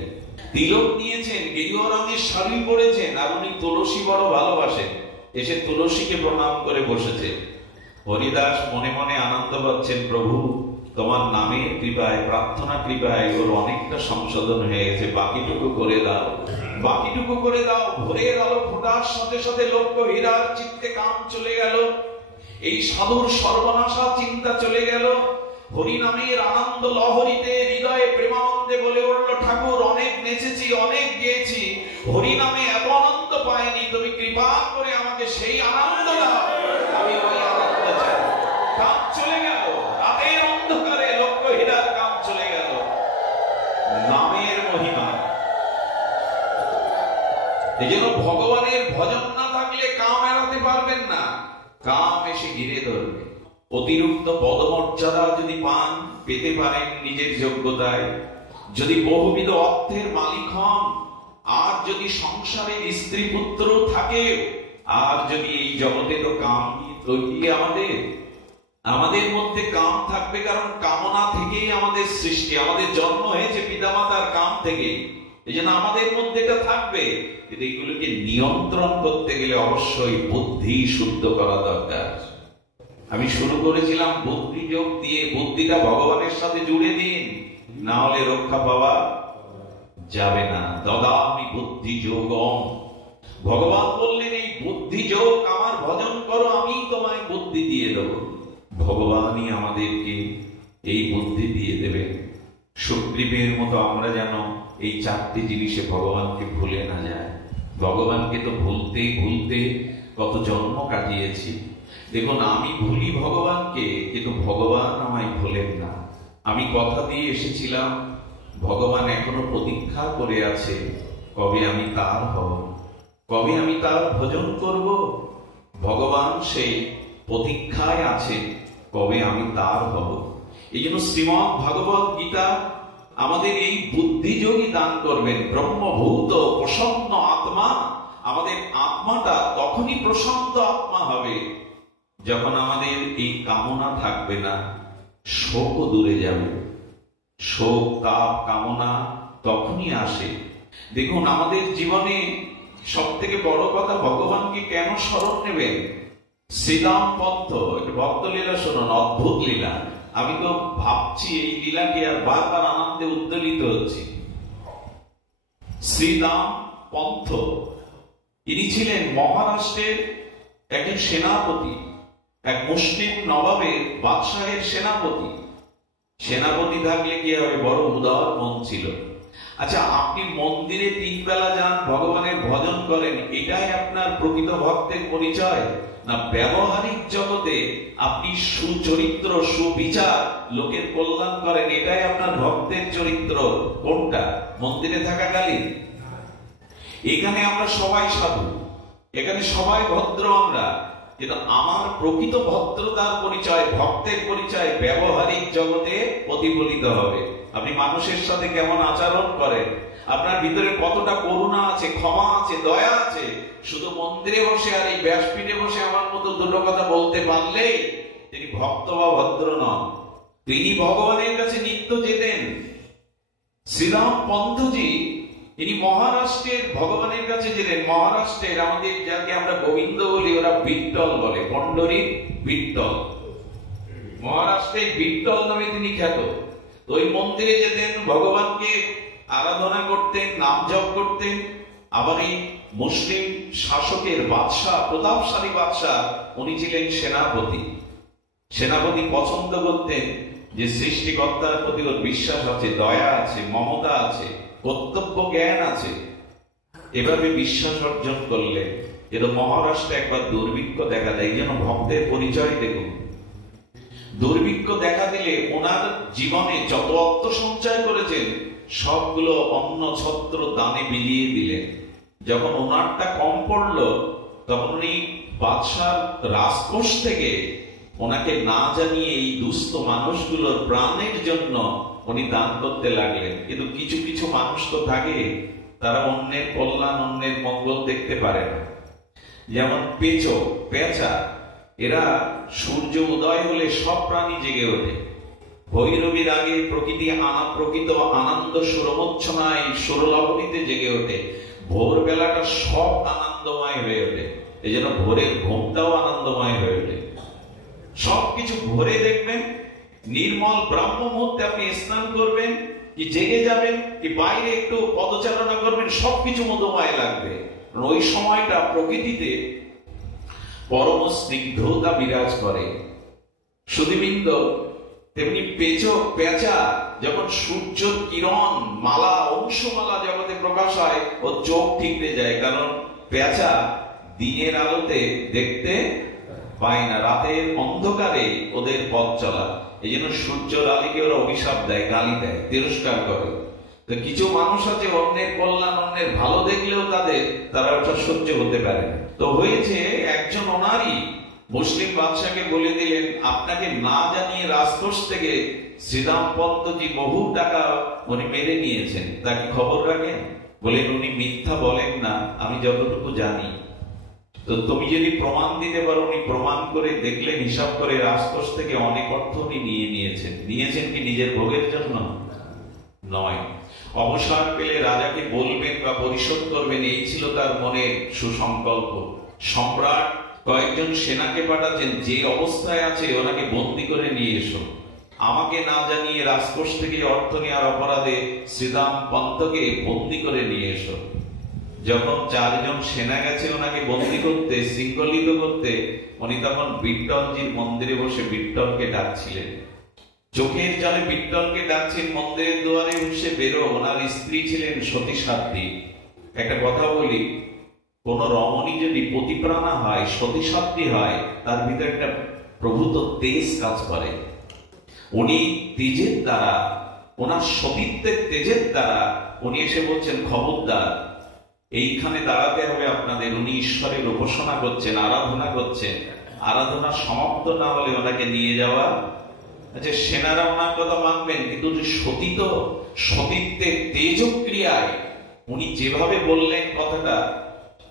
তিলক নিয়েছেন, গেরুয়া রঙের শাড়ি পরেছেন, আর উনি তুলসী বড় ভালোবাসেন, এসে তুলসীকে প্রণাম করে বসেছে। হরিদাস মনে মনে আনন্দ পাচ্ছেন, প্রভু তোমার নামের কৃপায়, প্রার্থনা কৃপায় ওর অনেকটা সংশোধন হয়ে গেছে, বাকিটুকু করে দাও, বাকিটুকু করে দাও। ভোরের আলো ফোটার সাথে সাথে লক্ষ হীরার চিত্তে কাম চলে গেল, এই সাধুর সর্বনাশা চিন্তা চলে গেল। হরিনামের আনন্দ লহরীতে হৃদয়ে প্রেমানন্দে বলে উঠল, ঠাকুর অনেক নেচেছি, অনেক গেয়েছি, হরিনামে এত আনন্দ পাইনি, তুমি কৃপা করে আমাকে সেই আনন্দ দাও, আমি ওই আনন্দ চাই। কাম চলে গেল, রাতের অন্ধকারে লক্ষ হীরার কাম চলে গেল। নামের মহিমা। এই জন্য ভগবানের ভজন না থাকলে কাম এড়াতে পারবেন না, কাম এসে ঘিরে ধরবে। অতিরিক্ত পদমর্যাদা যদি পান, পেতে পারেন নিজের যোগ্যতায়, যদি বহুবিধ অর্থের মালিক হন, আর যদি সংসারের স্ত্রী পুত্র থাকে, আর যদি এই জগতে তো কাম তৈরি, আমাদের মধ্যে কাম থাকবে, কারণ কামনা থেকেই আমাদের সৃষ্টি, আমাদের জন্ম হয়েছে পিতামাতার কাম থেকে। এই জন্য আমাদের মধ্যে এটা থাকবে, কিন্তু এগুলোকে নিয়ন্ত্রণ করতে গেলে অবশ্যই বুদ্ধি শুদ্ধ করা দরকার। আমি শুরু করেছিলাম বুদ্ধি যোগ দিয়ে, বুদ্ধিটা ভগবানের সাথে জুড়ে দিন, না হলে রক্ষা পাওয়া যাবে না। দদামি বুদ্ধি যোগম, ভগবান বললেন এই বুদ্ধি যোগ, আমার ভজন করো, আমি তোমায় বুদ্ধি দিয়ে দেব। ভগবানই আমাদেরকে এই বুদ্ধি দিয়ে দেবেন। সুগ্রীবের মতো আমরা যেন এই 4টি জিনিসে ভগবানকে ভুলে না যায়। ভগবানকে তো ভুলতে ভুলতে কত জন্ম কাটিয়েছি। দেখুন, আমি ভুলি ভগবানকে, কিন্তু ভগবান আমায় ভুলেন না। আমি কথা দিয়ে এসেছিলাম, ভগবান এখনো প্রতীক্ষা করে আছে, কবে আমি তার হব, কবে আমি তার ভজন করব। ভগবান সেই প্রতীক্ষায় আছে, কবে আমি তার হব। এই জন্য শ্রীমদ ভগবত গীতা আমাদের এই বুদ্ধিযোগী দান করবেন। ব্রহ্মভূত প্রসন্ন আত্মা, আমাদের আত্মাটা তখনই প্রশান্ত আত্মা হবে যখন আমাদের এই কামনা থাকবে না, শোকও দূরে যাবে। শোক, তাপ, কামনা তখনই আসে। দেখুন, আমাদের জীবনে সব থেকে বড় কথা, ভগবানকে কেন স্মরণ নেবেন? শ্রীরাম পন্থ, একটু ভক্ত লীলা শুনুন, অদ্ভুত লীলা। আমি তো ভাবছি এই লীলাকে আর বারবার আনন্দে উদ্দোলিত হচ্ছি। শ্রীরাম পন্থ, ইনি ছিলেন মহারাষ্ট্রের একজন সেনাপতি, এক মুসলিম নবাবের বাদশাহের সেনাপতি। সেনাপতি থাকলে কি হবে? বড় উদার মন ছিল। আচ্ছা, আপনি মন্দিরে 3 বেলা যান, ভগবানের ভজন করেন, এটাই আপনার প্রকৃত ভক্তের পরিচয়? না ব্যবহারিক জগতে আপনি সুচরিত্র, সুবিচার, লোকের কল্যাণ করেন, এটাই আপনার ভক্তের চরিত্র? কোনটা? মন্দিরে থাকা কালীন? এখানে আমরা সবাই সাধু, এখানে সবাই ভদ্র আমরা, কিন্তু আমার প্রকৃত ভদ্রতার পরিচয়, ভক্তের পরিচয় ব্যবহারিক জগতে প্রতিফলিত হবে। আপনি মানুষের সাথে কেমন আচরণ করেন, আপনার ভিতরে কতটা করুণা আছে, ক্ষমা আছে, দয়া আছে। শুধু মন্দিরে বসে আর এই ব্যাসপীঠে বসে আমার মতো দুটো কথা বলতে পারলেই তিনি ভক্ত বা ভদ্র নন। তিনি ভগবানের কাছে নিত্য যেতেন। শ্রীরাম পন্থজি ইনি মহারাষ্ট্রের ভগবানের কাছে যেতেন। মহারাষ্ট্রের আমাদের যাকে আমরা গোবিন্দ বলি, ওরা বিট্টল বলে, পন্ডরীর বিট্টল। মহারাষ্ট্রের বিট্টল নামে তিনি খ্যাত। তো ওই মন্দিরে যেতেন, ভগবানকে আরাধনা করতেন, নাম জপ করতেন। আবার এই মুসলিম শাসকের বাদশাহ, প্রতাপশালী বাদশাহ, উনি ছিলেন সেনাপতি। সেনাপতি পছন্দ করতেন যে সৃষ্টিকর্তার প্রতি ওর বিশ্বাস আছে, দয়া আছে, মমতা আছে, কর্তব্য জ্ঞান আছে। এভাবে বিশ্বাস অর্জন করলেন। কিন্তু মহারাষ্ট্রে একবার দুর্ভিক্ষ দেখা দেয়। যেন ভক্তের পরিচয় দেখুন। দুর্ভিক্ষ দেখা দিলে ওনার জীবনে যত অর্থ সঞ্চয় করেছেন সবগুলো অন্ন ছত্র দানে বিলিয়ে দিলেন। যখন ওনারটা কম পড়লো তখন উনি বাদশার রাজকোষ থেকে ওনাকে না জানিয়ে এই দুস্থ মানুষগুলোর প্রাণের জন্য উনি দান করতে লাগলেন। কিন্তু কিছু কিছু মানুষ তো থাকে, তারা অন্যের কল্যাণ, অন্যের মঙ্গল দেখতে পারে না। যেমন পেঁচো, পেঁচা, এরা সূর্য উদয় হলে সব প্রাণী জেগে ওঠে। ভৈরবীর আগে প্রকৃত আনন্দ সুরমোচ্ছনায় সুরলাবণীতে জেগে ওঠে। ভোরবেলাটা সব আনন্দময় হয়ে ওঠে। এই জন্য ভোরের ঘুমটাও আনন্দময় হয়ে ওঠে। সবকিছু ভোরে দেখবেন। নির্মল ব্রাহ্ম মুহূর্তে আপনি স্নান করবেন, কি জেগে যাবেন, কি বাইরে একটু পদচারণা করবেন, সবকিছু মধুময় লাগবে। ওই সময়টা প্রকৃতিতে পরম স্নিগ্ধতা বিরাজ করে। সুধীবৃন্দ, তেমনি পেঁচা যখন সূর্য কিরণ মালা, অংশমালা জগতে প্রকাশ হয়, ও চোখ ঠিকরে যায়। কারণ পেঁচা দিনের আলোতে দেখতে পায় না, রাতের অন্ধকারে ওদের পথ চলা। এই জন্য সূর্যের আলোকে ওরা অভিশাপ দেয়, গালি দেয়, তিরস্কার করে। তো কিছু মানুষ আছে অন্যের কল্যাণ, অন্যের ভালো দেখলেও তারা ওটা সহ্য হতে পারে না। তো হয়েছে, একজন ওনারই মুসলিম বাদশাকে বলে দিলেন, আপনাকে না জানিয়ে রাজকোষ থেকে শ্রীরাম পন্তজি বহু টাকা উনি মেরে নিয়েছেন, তাকে খবর রাখেন। বলেন, উনি মিথ্যা বলেন না, আমি যতটুকু জানি। তো তুমি যদি প্রমাণ দিতে পারো, উনি প্রমাণ করে দেখলেন, হিসাব করে রাজকোষ থেকে অনেক অর্থ উনি নিয়েছেন কি নিজের ভোগের জন্য নয়। অবসর পেলে রাজাকে বলবেন বা পরিশোধ করবেন, এই ছিল তার মনে সুসংকল্প। সম্রাট কয়েকজন সেনাকে পাঠাচ্ছেন, যে অবস্থায় আছে ওনাকে বন্দী করে নিয়ে এসো। আমাকে না জানিয়ে রাজকোষ থেকে অর্থ নেওয়ার অপরাধে শ্রীরাম পন্তকে বন্দী করে নিয়ে এসো। যখন 4 জন সেনা গেছে ওনাকে বন্দী করতে, শৃঙ্খলিত করতে, উনি তখন বিট্টলজির মন্দিরে বসে বিট্টলকে ডাকছিলেন। চোখের জলে বিট্টলকে ডাকছেন, মন্দিরের দুয়ারে বসে বেরো। ওনার স্ত্রী ছিলেন সতী সাধ্বী। একটা কথা বলি, কোন রমণী যদি পতিপ্রাণা হয়, সতী সাধ্বী হয়, তার ভিতরে একটা প্রভূত তেজ কাজ করে। উনি তেজের দ্বারা, ওনার সতীত্বের তেজের দ্বারা উনি এসে বলছেন, খবরদার, এইখানে দাঁড়াতে হবে আপনাদের। উনি ঈশ্বরের উপাসনা করছেন, আরাধনা করছেন। আরাধনা সমাপ্ত না হলে ওনাকে নিয়ে যাওয়া। আচ্ছা, সেনারা ওনার কথা মানবেন, কিন্তু সতীত্বের তেজক্রিয়ায় উনি যেভাবে বললেন কথাটা,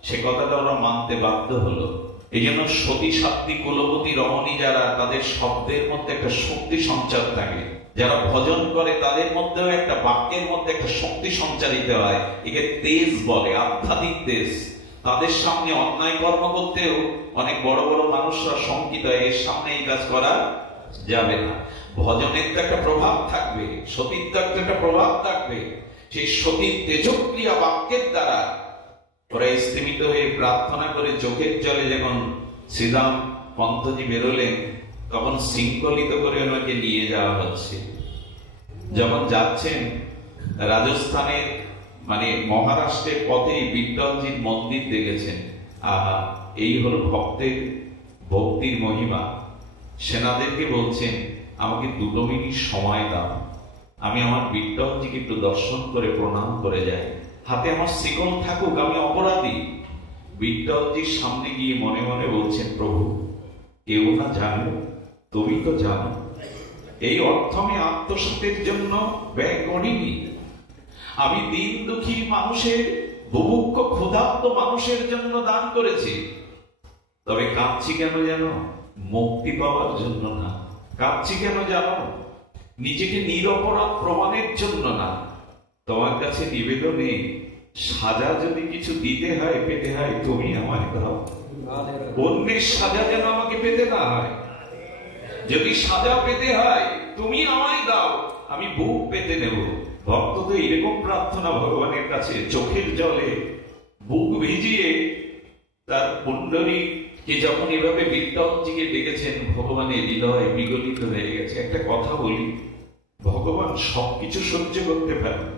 সে কথাটা ওরা মানতে বাধ্য হলো। এই জন্য সতী সাধ্বী কুলবতী রমণী যারা, তাদের শব্দের মধ্যে একটা শক্তি সঞ্চার থাকে। যারা ভজন করে তাদের মধ্যেও একটা বাক্যের মধ্যে একটা শক্তি সঞ্চারিত হয়। একে তেজ বলে, আধ্যাত্মিক তেজ। তাদের সামনে অন্যায় কর্ম করতেও অনেক বড় বড় মানুষরা শঙ্কিত হয়, এর সামনে এই কাজ করা যাবে না। ভজনের তো একটা প্রভাব থাকবে, সতীত্বের তো একটা প্রভাব থাকবে। সেই সতীর তেজক্রিয়া বাক্যের দ্বারা ওরা স্থিমিত হয়ে প্রার্থনা করে চোখের জলে যখন শ্রীরাম পন্তজি বেরোলেন, তখন শৃঙ্খলিত করে ওনাকে নিয়ে যাওয়া হচ্ছে। যখন যাচ্ছেন, রাজস্থানের মহারাষ্ট্রের পথেই বিট্টলজির মন্দির দেখেছেন। এই হলো ভক্তির মহিমা। সেনাদেরকে বলছেন, আমাকে 2 মিনিট সময় দাও, আমি আমার বিট্টলজিকে একটু দর্শন করে প্রণাম করে যাই। হাতে আমার শিকল থাকুক, আমি অপরাধী। বিট্টলজির সামনে গিয়ে মনে মনে বলছেন, প্রভু কেউ না জানো, তুমি তো জানো। এই অর্থ আমি আত্মসাতের জন্য ব্যয় করিনি। আমি দিন দুঃখী মানুষের, বুভুক্ষ ক্ষুধার্ত মানুষের জন্য দান করেছি। তবে কাঁদছি কেন জানো? মুক্তি পাওয়ার জন্য না। কাঁদছি কেন জানো? নিজেকে নিরপরাধ প্রমাণের জন্য না। তোমার কাছে নিবেদনে সাজা যদি কিছু দিতে হয়, পেতে হয়, তুমি আমায় দাও। অন্যের সাজা যেন আমাকে পেতে না হয়। যদি সাজা পেতে হয়, তুমি আমায় দাও, আমি বুক পেতে নেব। ভক্ত তো এরকম প্রার্থনা ভগবানের কাছে, চোখের জলে বুক ভিজিয়ে তার পুণ্ডরীকে যখন এভাবে বিট্টলজিকে ডেকেছেন, ভগবানের হৃদয় বিগলিত হয়ে গেছে। একটা কথা বলি, ভগবান সবকিছু সহ্য করতে পারেন,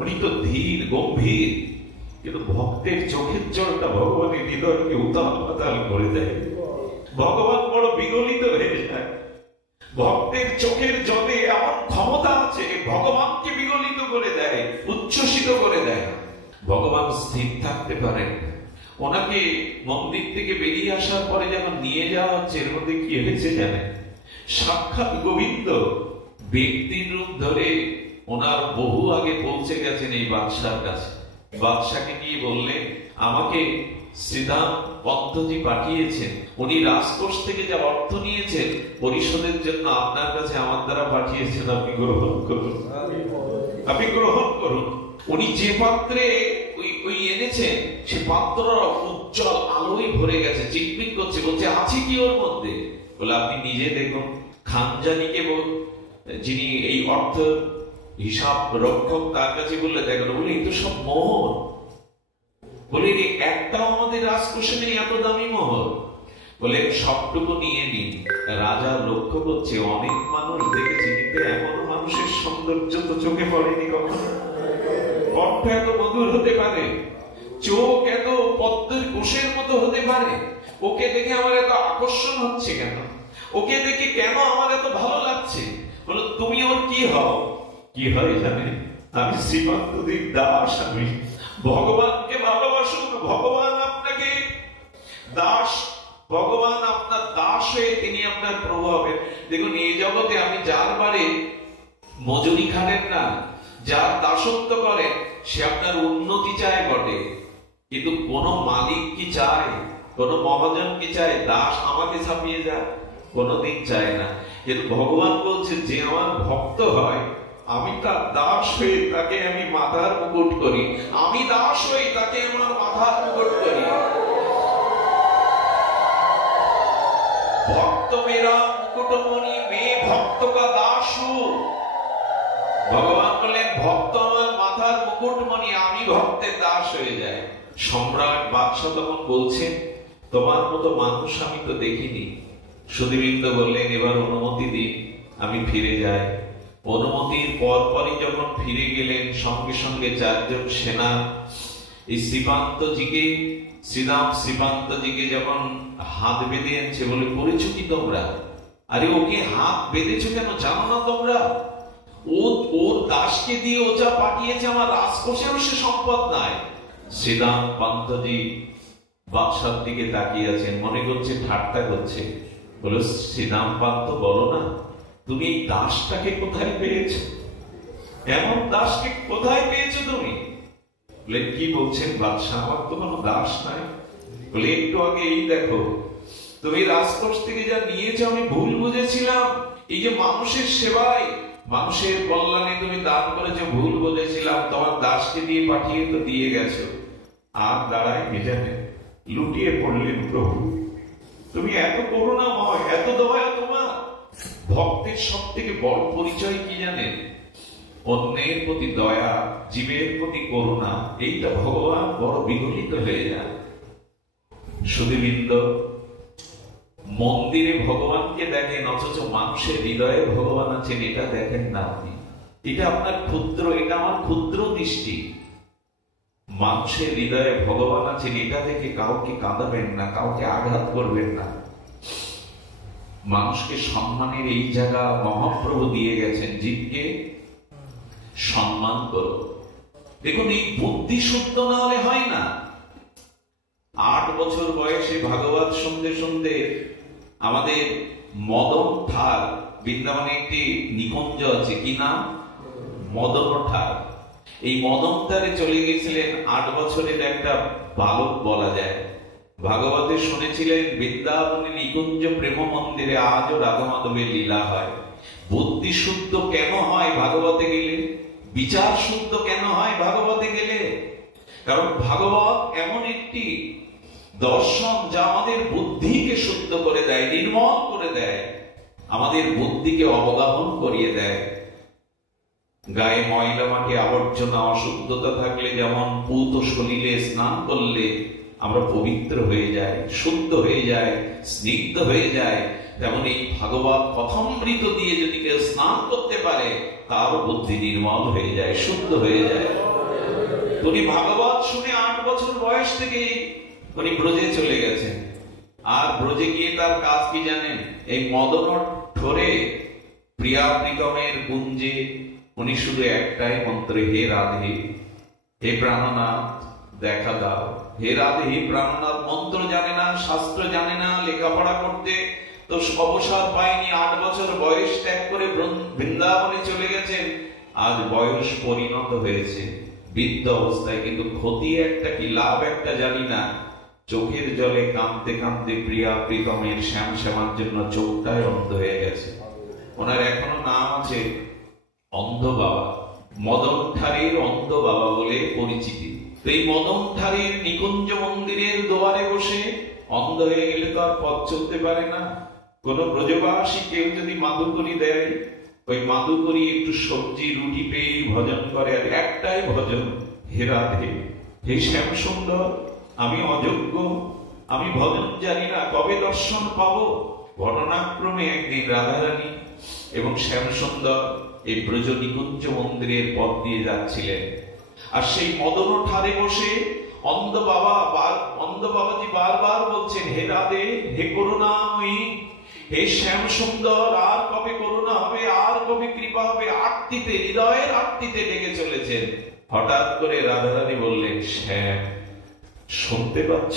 উনি তো ধীর গম্ভীর, কিন্তু ভক্তের চোখের জলটা ভগবানের হৃদয়কে উতাল পাতাল করে দেয়। ভগবান বড় বিগলিত হয়ে যায়। ভক্তের চোখের জলে এমন ক্ষমতা আছে, ভগবানকে বিগলিত করে দেয়, উচ্ছ্বসিত করে দেয়। ভগবান স্থির থাকতে পারেন। ওনাকে মন্দির থেকে বেরিয়ে আসার পরে যখন নিয়ে যাওয়া হচ্ছে, এর মধ্যে কি হয়েছে জানেন? সাক্ষাৎ গোবিন্দ ব্যক্তির রূপ ধরে ওনার বহু আগে পৌঁছে গেছেন এই বাদশার কাছে। বাদশাকে গিয়ে বললেন, আমাকে শ্রীদাম পন্তজি পাঠিয়েছেন, উনি রাজকোষ থেকে যা অর্থ নিয়েছেন পরিশোধের জন্য আপনার কাছে আমার দ্বারা পাঠিয়েছেন, আপনি গ্রহণ করুন, আপনি গ্রহণ করুন। উনি যে পাত্রে ওই এনেছেন, সে পাত্র উজ্জ্বল আলোয় ভরে গেছে, চিকমিক করছে। বলছে, আছে কি ওর মধ্যে? বলে, আপনি নিজে দেখুন। খানজানিকে যিনি এই অর্থ হিসাব রক্ষক, তার কাছে বললে দেখেন। বলে, এই তো সব মোহর। বলে, একটাও আমাদের রাজকোষে নেই এত দামি মোহর। বলে, সবটুকু নিয়ে নিন। রাজা লক্ষ্য করছে, অনেক মানুষ দেখেছি, কিন্তু এমন মানুষের সৌন্দর্য তো চোখে পড়েনি কখনো। কণ্ঠ এত মধুর হতে পারে, চোখ এত পদ্মের কোষের মতো হতে পারে। ওকে দেখে আমার এত আকর্ষণ হচ্ছে কেন? ওকে দেখে কেন আমার এত ভালো লাগছে? বলো, তুমি ওর কি হও? কি হয় জানে? আমি শ্রীমন্তদীর দাস। আমি ভগবানকে ভালোবাসুন, ভগবান আপনাকে দাস, ভগবান আপনার দাস হয়ে তিনি আপনার প্রভু হবেন। দেখুন, এই জগতে আমি যার বাড়ি মজুরি খাটেন না, যার দাসত্ব করেন, সে আপনার উন্নতি চায় বটে, কিন্তু কোন মালিক কি চায়, কোন মহাজন কি চায় দাস আমাকে ছাপিয়ে যায়? কোনদিন চায় না। কিন্তু ভগবান বলছে, যে আমার ভক্ত হয়, আমি তার দাস হয়ে তাকে আমি মাথার মুকুট করি, আমি দাস হয়ে তাকে আমার মাথার মুকুট করি। ভক্ত মেরা মুকুটমণি, মে ভক্ত কা দাসু। ভগবান বললেন, ভক্ত আমার মাথার মুকুটমণি, আমি ভক্তের দাস হয়ে যায়। সম্রাট বাদশাহ তখন বলছেন, তোমার মতো মানুষ আমি তো দেখিনি। সুধীবৃন্দ বললেন, এবার অনুমতি দিন, আমি ফিরে যাই। অনুমতির পরপরই যখন ফিরে গেলেন, সঙ্গে সঙ্গে 4 জন সেনা এই শ্রীপান্তজিকে যখন হাত বেঁধে আনছে, বলে, করেছো কি তোমরা? আরে ওকে হাত বেঁধেছো কেন জানো না তোমরা? ওর দাসকে দিয়ে ও যা পাঠিয়েছে, আমার রাজকোষেও সে সম্পদ নাই। শ্রীদাম পান্তজি বাদশার দিকে তাকিয়ে আছেন, মনে করছে ঠাট্টা করছে। বলে, শ্রীদাম পান্ত, বলো না, তুমি এই দাসটাকে কোথায় পেয়েছো? এমন দাসকে কোথায় পেয়েছো তুমি? বলে, কি বলছেন বাদশাহ, আমার তো কোনো দাস নাই। বলে, একটু আগে এই দেখো, তুমি রাজকোষ থেকে যা নিয়েছো আমি ভুল বুঝেছিলাম। এই যে মানুষের সেবায়, মানুষের কল্যাণে তুমি দান করেছো, ভুল বুঝেছিলাম। তোমার দাসকে দিয়ে পাঠিয়ে তো দিয়ে গেছো। আর দাঁড়ায় জানে, লুটিয়ে পড়লেন, প্রভু তুমি এত করুণাময়, এত দয়া তোমার। ভক্তের সব থেকে বড় পরিচয় কি জানেন? অন্যের প্রতি দয়া, জীবের প্রতি করুণা। এইটা ভগবান বড় বিগলিত হয়ে যায়। সুধীবৃন্দ, মন্দিরে ভগবানকে দেখেন, অথচ মানুষের হৃদয়ে ভগবান আছেন এটা দেখেন না আপনি। এটা আপনার ক্ষুদ্র, এটা আমার ক্ষুদ্র দৃষ্টি। মানুষের হৃদয়ে ভগবান আছেন এটা দেখে কাউকে কাঁদাবেন না, কাউকে আঘাত করবেন না। মানুষকে সম্মানের এই জায়গা মহাপ্রভু দিয়ে গেছেন, জীবকে সম্মান করো। দেখুন, এই বুদ্ধি শুদ্ধ না হলে হয় না। 8 বছর বয়সে ভাগবত শুনতে শুনতে আমাদের মদন থার, বৃন্দাবনে একটি নিকুঞ্জ আছে, কি নাম? মদন থার। এই মদন থারে চলে গেছিলেন 8 বছরের একটা বালক বলা যায়। ভাগবতে শুনেছিলেন বৃন্দাবনে নিকুঞ্জ প্রেম মন্দিরে আজও রাধা মাধবের লীলা হয়। বুদ্ধি শুদ্ধ কেন হয় ভাগবতে গেলে? বিচার শুদ্ধ কেন হয় ভাগবতে গেলে? কারণ ভাগবত এমন একটি দর্শন যা আমাদের বুদ্ধিকে শুদ্ধ করে দেয়, নির্মল করে দেয়, আমাদের বুদ্ধিকে অবগাহন করিয়ে দেয়। গায়ে ময়লা মাটি আবর্জনা অশুদ্ধতা থাকলে যেমন পুত সলিলে স্নান করলে আমরা পবিত্র হয়ে যাই, শুদ্ধ হয়ে যায়, স্নিগ্ধ হয়ে যায়, তেমন এই ভাগবত কথামৃত দিয়ে যদি কেউ স্নান করতে পারে তার বুদ্ধি নির্মল হয়ে যায়, শুদ্ধ হয়ে যায়। উনি ভাগবত শুনে 8 বছর বয়স থেকে উনি ব্রজে চলে গেছেন। আর ব্রজে গিয়ে তার কাজ কি জানেন? এই মদন ঠোরে প্রিয়া প্রীতমের কুঞ্জে উনি শুধু একটাই মন্ত্র, হে রাধে, হে প্রাণনাথ দেখা দাও। হে রাধে, হে প্রাণনাথ মন্ত্র জানে না, শাস্ত্র জানে না, লেখাপড়া করতে তো অবসর পায়নি। 8 বছর বয়স ত্যাগ করে বৃন্দাবনে চলে গেছেন। আজ বয়স পরিণত হয়েছে, বৃদ্ধ অবস্থায়, কিন্তু ক্ষতি একটা কি লাভ একটা জানি না। চোখের জলে কাঁদতে কাঁদতে প্রিয়া প্রীতমের শ্যাম শ্যামার জন্য চোখটাই অন্ধ হয়ে গেছে। ওনার এখনো নাম আছে অন্ধ বাবা, মদন ঠারের অন্ধ বাবা বলে পরিচিতি। এই মদন ঠারের নিকুঞ্জ মন্দিরের দুয়ারে বসে অন্ধ হয়ে গেলে তো আর পথ চলতে পারে না। কোন ব্রজবাসী কেউ যদি মাধুকরী দেয়, ওই মাধুকরী একটু সবজি রুটি পেয়ে ভজন করে, আর একটাই ভজন, হে রাধে, হে শ্যাম সুন্দর, আমি অযোগ্য, আমি ভজন জানি না, কবে দর্শন পাবো। ঘটনাক্রমে একদিন রাধারানী এবং শ্যাম সুন্দর এই ব্রজ নিকুঞ্জ মন্দিরের পথ দিয়ে যাচ্ছিলেন। আর সেই মদন ঠারে বসে অন্ধ বাবাজি বারবার বলছেন, হে রাধে, হে করুণাময়ী, হে শ্যাম সুন্দর, আর কবে করুণা হবে, আর কবে কৃপা হবে। আরতিতে, হৃদয়ের আরতিতে লেগে চলেছেন। হঠাৎ করে রাধারানী বললেন, শ্যাম শুনতে পাচ্ছ?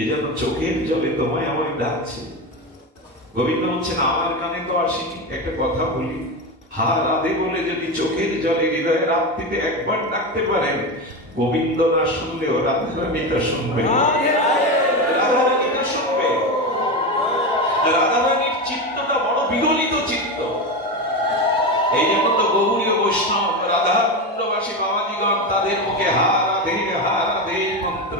এ যেন চোখের জলে তোমায় আমায় ডাকছে। গোবিন্দ বলছেন, আমার কানে তো আসেনি, একটা কথা বলি, হা রাধে বলে যদি চোখের জলে হৃদয়ের আরতিতে একবার ডাকতে পারেন, গোবিন্দ না শুনলেও রাধারানীটা শুনবে, রাধারানীটা শুনবে। রাধারানীর চিত্তটা বড় বিগলিত চিত্ত। এই জন্য তো গৌরীয় বৈষ্ণব রাধাকুণ্ডবাসী বাবাজিগণ তাদের মুখে হা রাধে মন্ত্র।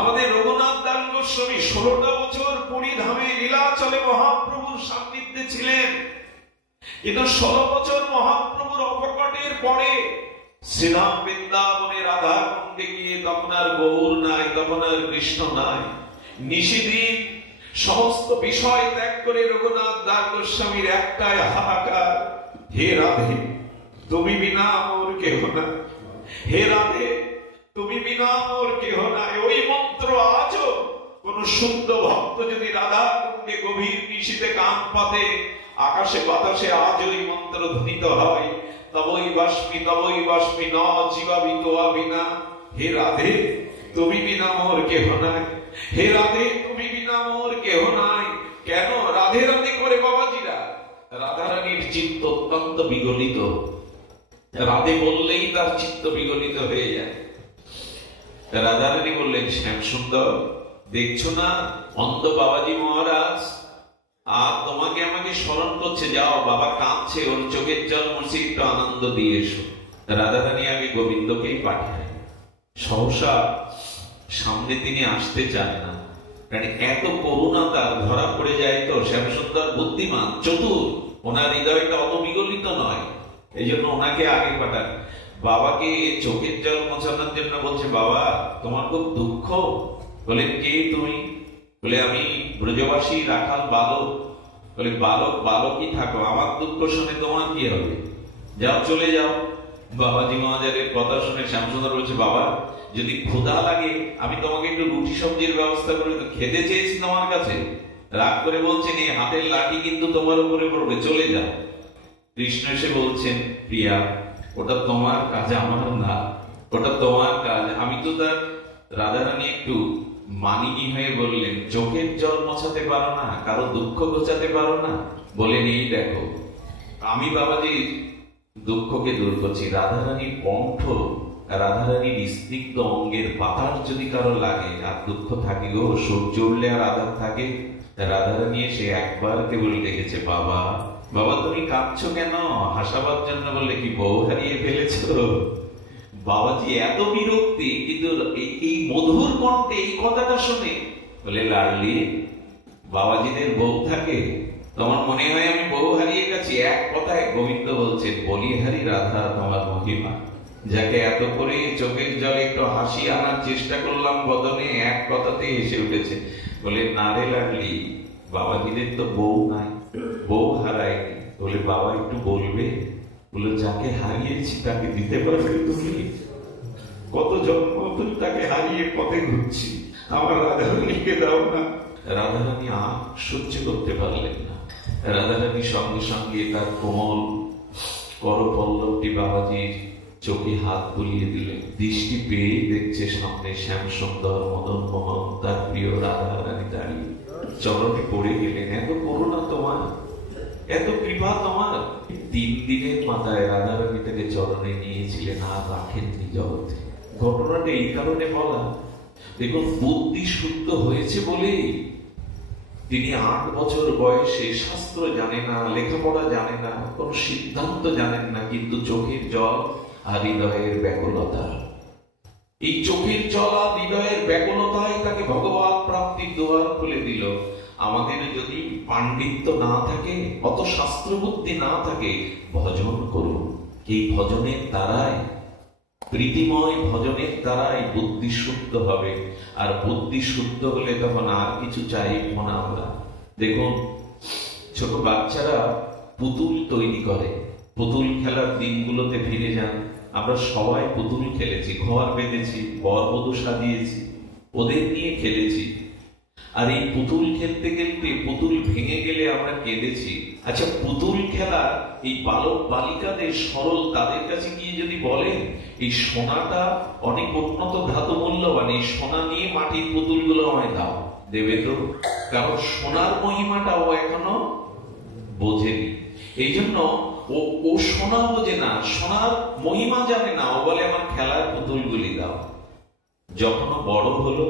আমাদের রঘুনাথ দাস গোস্বামী 16টা বছর পুরী ধামে লীলাচলে মহাপ্রভুর সান্নিধ্যে ছিলেন, কিন্তু 16 বছর মহাপ্রভুর অপকটের পরে শ্রীরাম বৃন্দাবনে রাধা কুণ্ডে গিয়ে তখন আর গৌর নাই, তখন আর কৃষ্ণ নাই। নিশিদিন সমস্ত বিষয় ত্যাগ করে রঘুনাথ দাস গোস্বামীর একটাই হাহাকার, হে রাধে, তুমি বিনা মোর কেহ নাই, হে রাধে, তুমি বিনা মোর কেহ নাই। ওই মন্ত্র আজও কোন শুদ্ধ ভক্ত যদি রাধা কুণ্ডে গভীর নিশীতে কান পাতে, আকাশে বাতাসে আজ ওই মন্ত্র ধ্বনিত হয়, তবই বাষ্পি ন জীবাবি তোয়া বিনা, হে রাধে, তুমি বিনা মোর কেহ নাই, হে রাধে, তুমি বিনা মোর কেহ নাই। কেন রাধে রাধে করে বাবাজিরা? রাধারানীর চিত্ত অত্যন্ত বিগলিত, রাধে বললেই তার চিত্ত বিগলিত হয়ে যায়। রাধারানী বললেন, শ্যাম সুন্দর, দেখছো না অন্ধ বাবাজি মহারাজ আর তোমাকে আমাকে স্মরণ করছে, যাও বাবা কাঁদছে, ওর চোখের জল মুছে একটু আনন্দ দিয়ে এসো। রাধারানী আগে গোবিন্দকেই পাঠায়। সহসা সামনে তিনি আসতে চান না, কারণ এত করুণা তার ধরা পড়ে যায়। তো শ্যামসুন্দর বুদ্ধিমান, চতুর, ওনার হৃদয়টা অত বিগলিত নয়, এই জন্য ওনাকে আগে পাঠান। বাবাকে চোখের জল মোছানোর জন্য বলছে, বাবা তোমার খুব দুঃখ? বলেন, কে তুমি? বলে, আমি ব্রজবাসী রাখাল বালক। বলে, বালকই থাকো, আমার দুঃখ শুনে তোমার কি হবে? যাও, চলে যাও। বাবাজি মহারাজের কথা শুনে শ্যামসুন্দর বলছে, বাবা যদি ক্ষুধা লাগে আমি তোমাকে একটু রুটি সবজির ব্যবস্থা করে, তো খেতে চেয়েছি তোমার কাছে। রাগ করে বলছেন, এই হাতের লাঠি কিন্তু তোমার উপরে পড়বে, চলে যাও। কৃষ্ণ এসে বলছেন, প্রিয়া ওটা তোমার কাজ, আমার না, ওটা তোমার কাজ। আমি তো তার রাধারানী একটু মানিনী হয়ে বললেন, চোখের জল মোছাতে পারো না, কারো দুঃখ ঘোচাতে পারো না? বলেন, এই দেখো আমি বাবাজির দুঃখকে দূর করছি। রাধারানীর কণ্ঠ, রাধারানীর স্নিগ্ধ অঙ্গের বাতাস যদি কারো লাগে আর দুঃখ থাকে গো, সূর্য উঠলে আর আধার থাকে? রাধারানী এসে একবার কেবল ডেকেছে, বাবা বাবা তুমি কাঁদছো কেন? হাসাবার জন্য। বললে, কি বউ হারিয়ে ফেলেছো? বাবাজি এত বিরক্তি, কিন্তু এই মধুর কণ্ঠে এই কথাটা শুনে বলে, লাডলি বাবাজিদের বউ থাকে? তোমার মনে হয় আমি বউ হারিয়ে গেছি? এক কথায় গোবিন্দ বলছেন, বলিহারি রাধা তোমার মহিমা। যাকে এত করে চোখের জলে একটু হাসি আনার চেষ্টা করলাম বদনে, এক কথাতে এসে উঠেছে। বলে, না রে লাডলি, বাবাজিদের তো বউ নাই, বউ হারায়নি। বলে, বাবা একটু বলবে? বলে, যাকে হারিয়েছি তাকে দিতে পারবে তুমি? কত জন্ম তুমি তাকে হারিয়ে পথে ঘুরছি, আমার রাধারানীকে দাও না। রাধারানী আর সহ্য করতে পারলেন না। রাধারানী সঙ্গে সঙ্গে তার কোমল করপল্লবটি বাবাজির চোখে হাত বুলিয়ে দিলেন। দৃষ্টি পেয়ে দেখছে সামনে শ্যাম সুন্দর মদন মোহন, তার প্রিয় রাধারানী দাঁড়িয়ে। চরণে পড়ে গেলেন, এত করুণা তোমার, এত কৃপা তোমার। 3 দিনের মাথায় রাধারানী তাকে চরণে নিয়েছিলেন, আর রাখেননি জগতে। ঘটনাটা এই কারণে বলা, দেখুন বুদ্ধি শুদ্ধ হয়েছে বলেই তিনি 8 বছর বয়সে শাস্ত্র জানে না, লেখাপড়া জানে না, কোন সিদ্ধান্ত জানেন না, কিন্তু চোখের জল আর হৃদয়ের ব্যাকুলতা, এই চোখের জল আর হৃদয়ের ব্যাকুলতায় তাকে ভগবান প্রাপ্তির দ্বার খুলে দিল। আমাদের যদি পাণ্ডিত্য না থাকে, অত শাস্ত্র বুদ্ধি না থাকে, ভজন করুন। এই ভজনের দ্বারাই, প্রীতিময় ভজনের দ্বারাই বুদ্ধি শুদ্ধ হবে। আর বুদ্ধি শুদ্ধ হলে তখন আর কিছু চাইব না আমরা। দেখুন ছোট বাচ্চারা পুতুল তৈরি করে, পুতুল খেলার দিনগুলোতে ফিরে যান। আমরা সবাই পুতুল খেলেছি, ঘর বেঁধেছি, বর বধূ সাজিয়েছি, ওদের নিয়ে খেলেছি। আর এই পুতুল খেলতে খেলতে পুতুল ভেঙে গেলে আমরা কেঁদেছি। আচ্ছা, পুতুল খেলা এই বালক বালিকাদের সরল, তাদের কাছে গিয়ে যদি বলেন এই সোনাটা অনেক উন্নত ধাতু মূল্যবান, এই সোনা নিয়ে মাটির পুতুলগুলো আমায় দাও, দেবে তো? কারণ সোনার মহিমাটা ও এখনো বোঝেনি। এই জন্য ও সোনা বোঝে না, সোনার মহিমা জানে না। ও বলে আমার খেলার পুতুলগুলি দাও। যখন বড় হলো,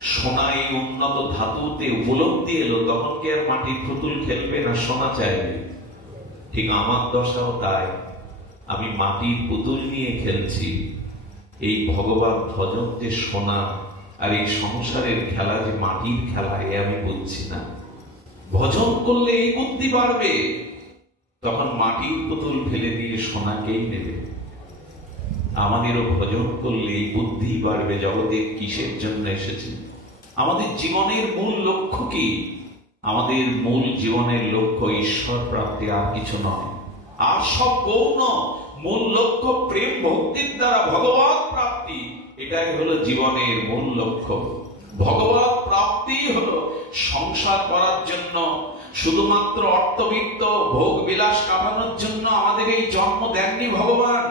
সোনা এই উন্নত ধাতুতে উপলব্ধি এলো, তখন কি আর মাটির পুতুল খেলবে না, সোনা চাইবে? ঠিক আমার দশাও তাই। আমি মাটির পুতুল নিয়ে খেলছি। এই ভগবান ভজন যে সোনা, আর এই সংসারের খেলা যে মাটির খেলা, এ আমি বুঝছি না। ভজন করলে এই বুদ্ধি বাড়বে, তখন মাটির পুতুল ফেলে দিয়ে সোনাকেই নেবে। আমাদেরও ভজন করলে এই বুদ্ধি বাড়বে, জগতে কিসের জন্য এসেছে, আমাদের জীবনের মূল লক্ষ্য কি। আমাদের মূল জীবনের লক্ষ্য ঈশ্বর প্রাপ্তি, আর কিছু নয়। আর সব গৌণ, মূল লক্ষ্য প্রেম ভক্তির দ্বারা ভগবান প্রাপ্তি। এটাই হলো জীবনের মূল লক্ষ্য। ভগবান প্রাপ্তি হলো সংসার করার জন্য, শুধুমাত্র অর্থবিত্ত ভোগ বিলাস কাটানোর জন্য আমাদের এই জন্ম দেননি ভগবান।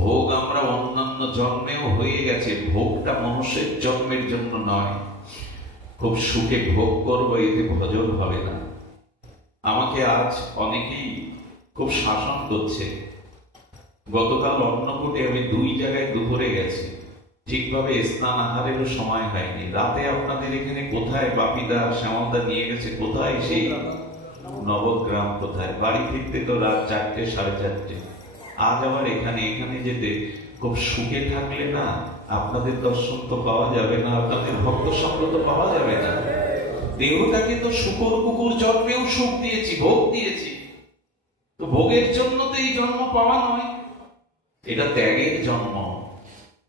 ভোগ আমরা অন্যান্য জন্মেও হয়ে গেছে, ভোগটা মানুষের জন্মের জন্য নয়। খুব সুখে ভোগ করবো, এতে ভজন হবে না। আমাকে আজ অনেকেই খুব শাসন করছে। গতকাল অন্নকূটে আমি 2 জায়গায় দুপুরে গেছি, ঠিকভাবে স্নান আহারেরও সময় হয়নি। রাতে আপনাদের এখানে কোথায় বাপিদা শ্যামলদা নিয়ে গেছে, কোথায় সেই নবগ্রাম, কোথায় বাড়ি ফিরতে তো রাত 4টে 4:30। আজ আবার এখানে যেতে খুব সুখে থাকলে না, আপনাদের দর্শন তো পাওয়া যাবে না, আপনাদের ভক্ত সঙ্গ তো পাওয়া যাবে না। দেহটাকে তো শুকর কুকুর জন্মেও সুখ দিয়েছি, ভোগ দিয়েছি, তো ভোগের জন্য তো এই জন্ম পাওয়া নয়, এটা ত্যাগের জন্ম।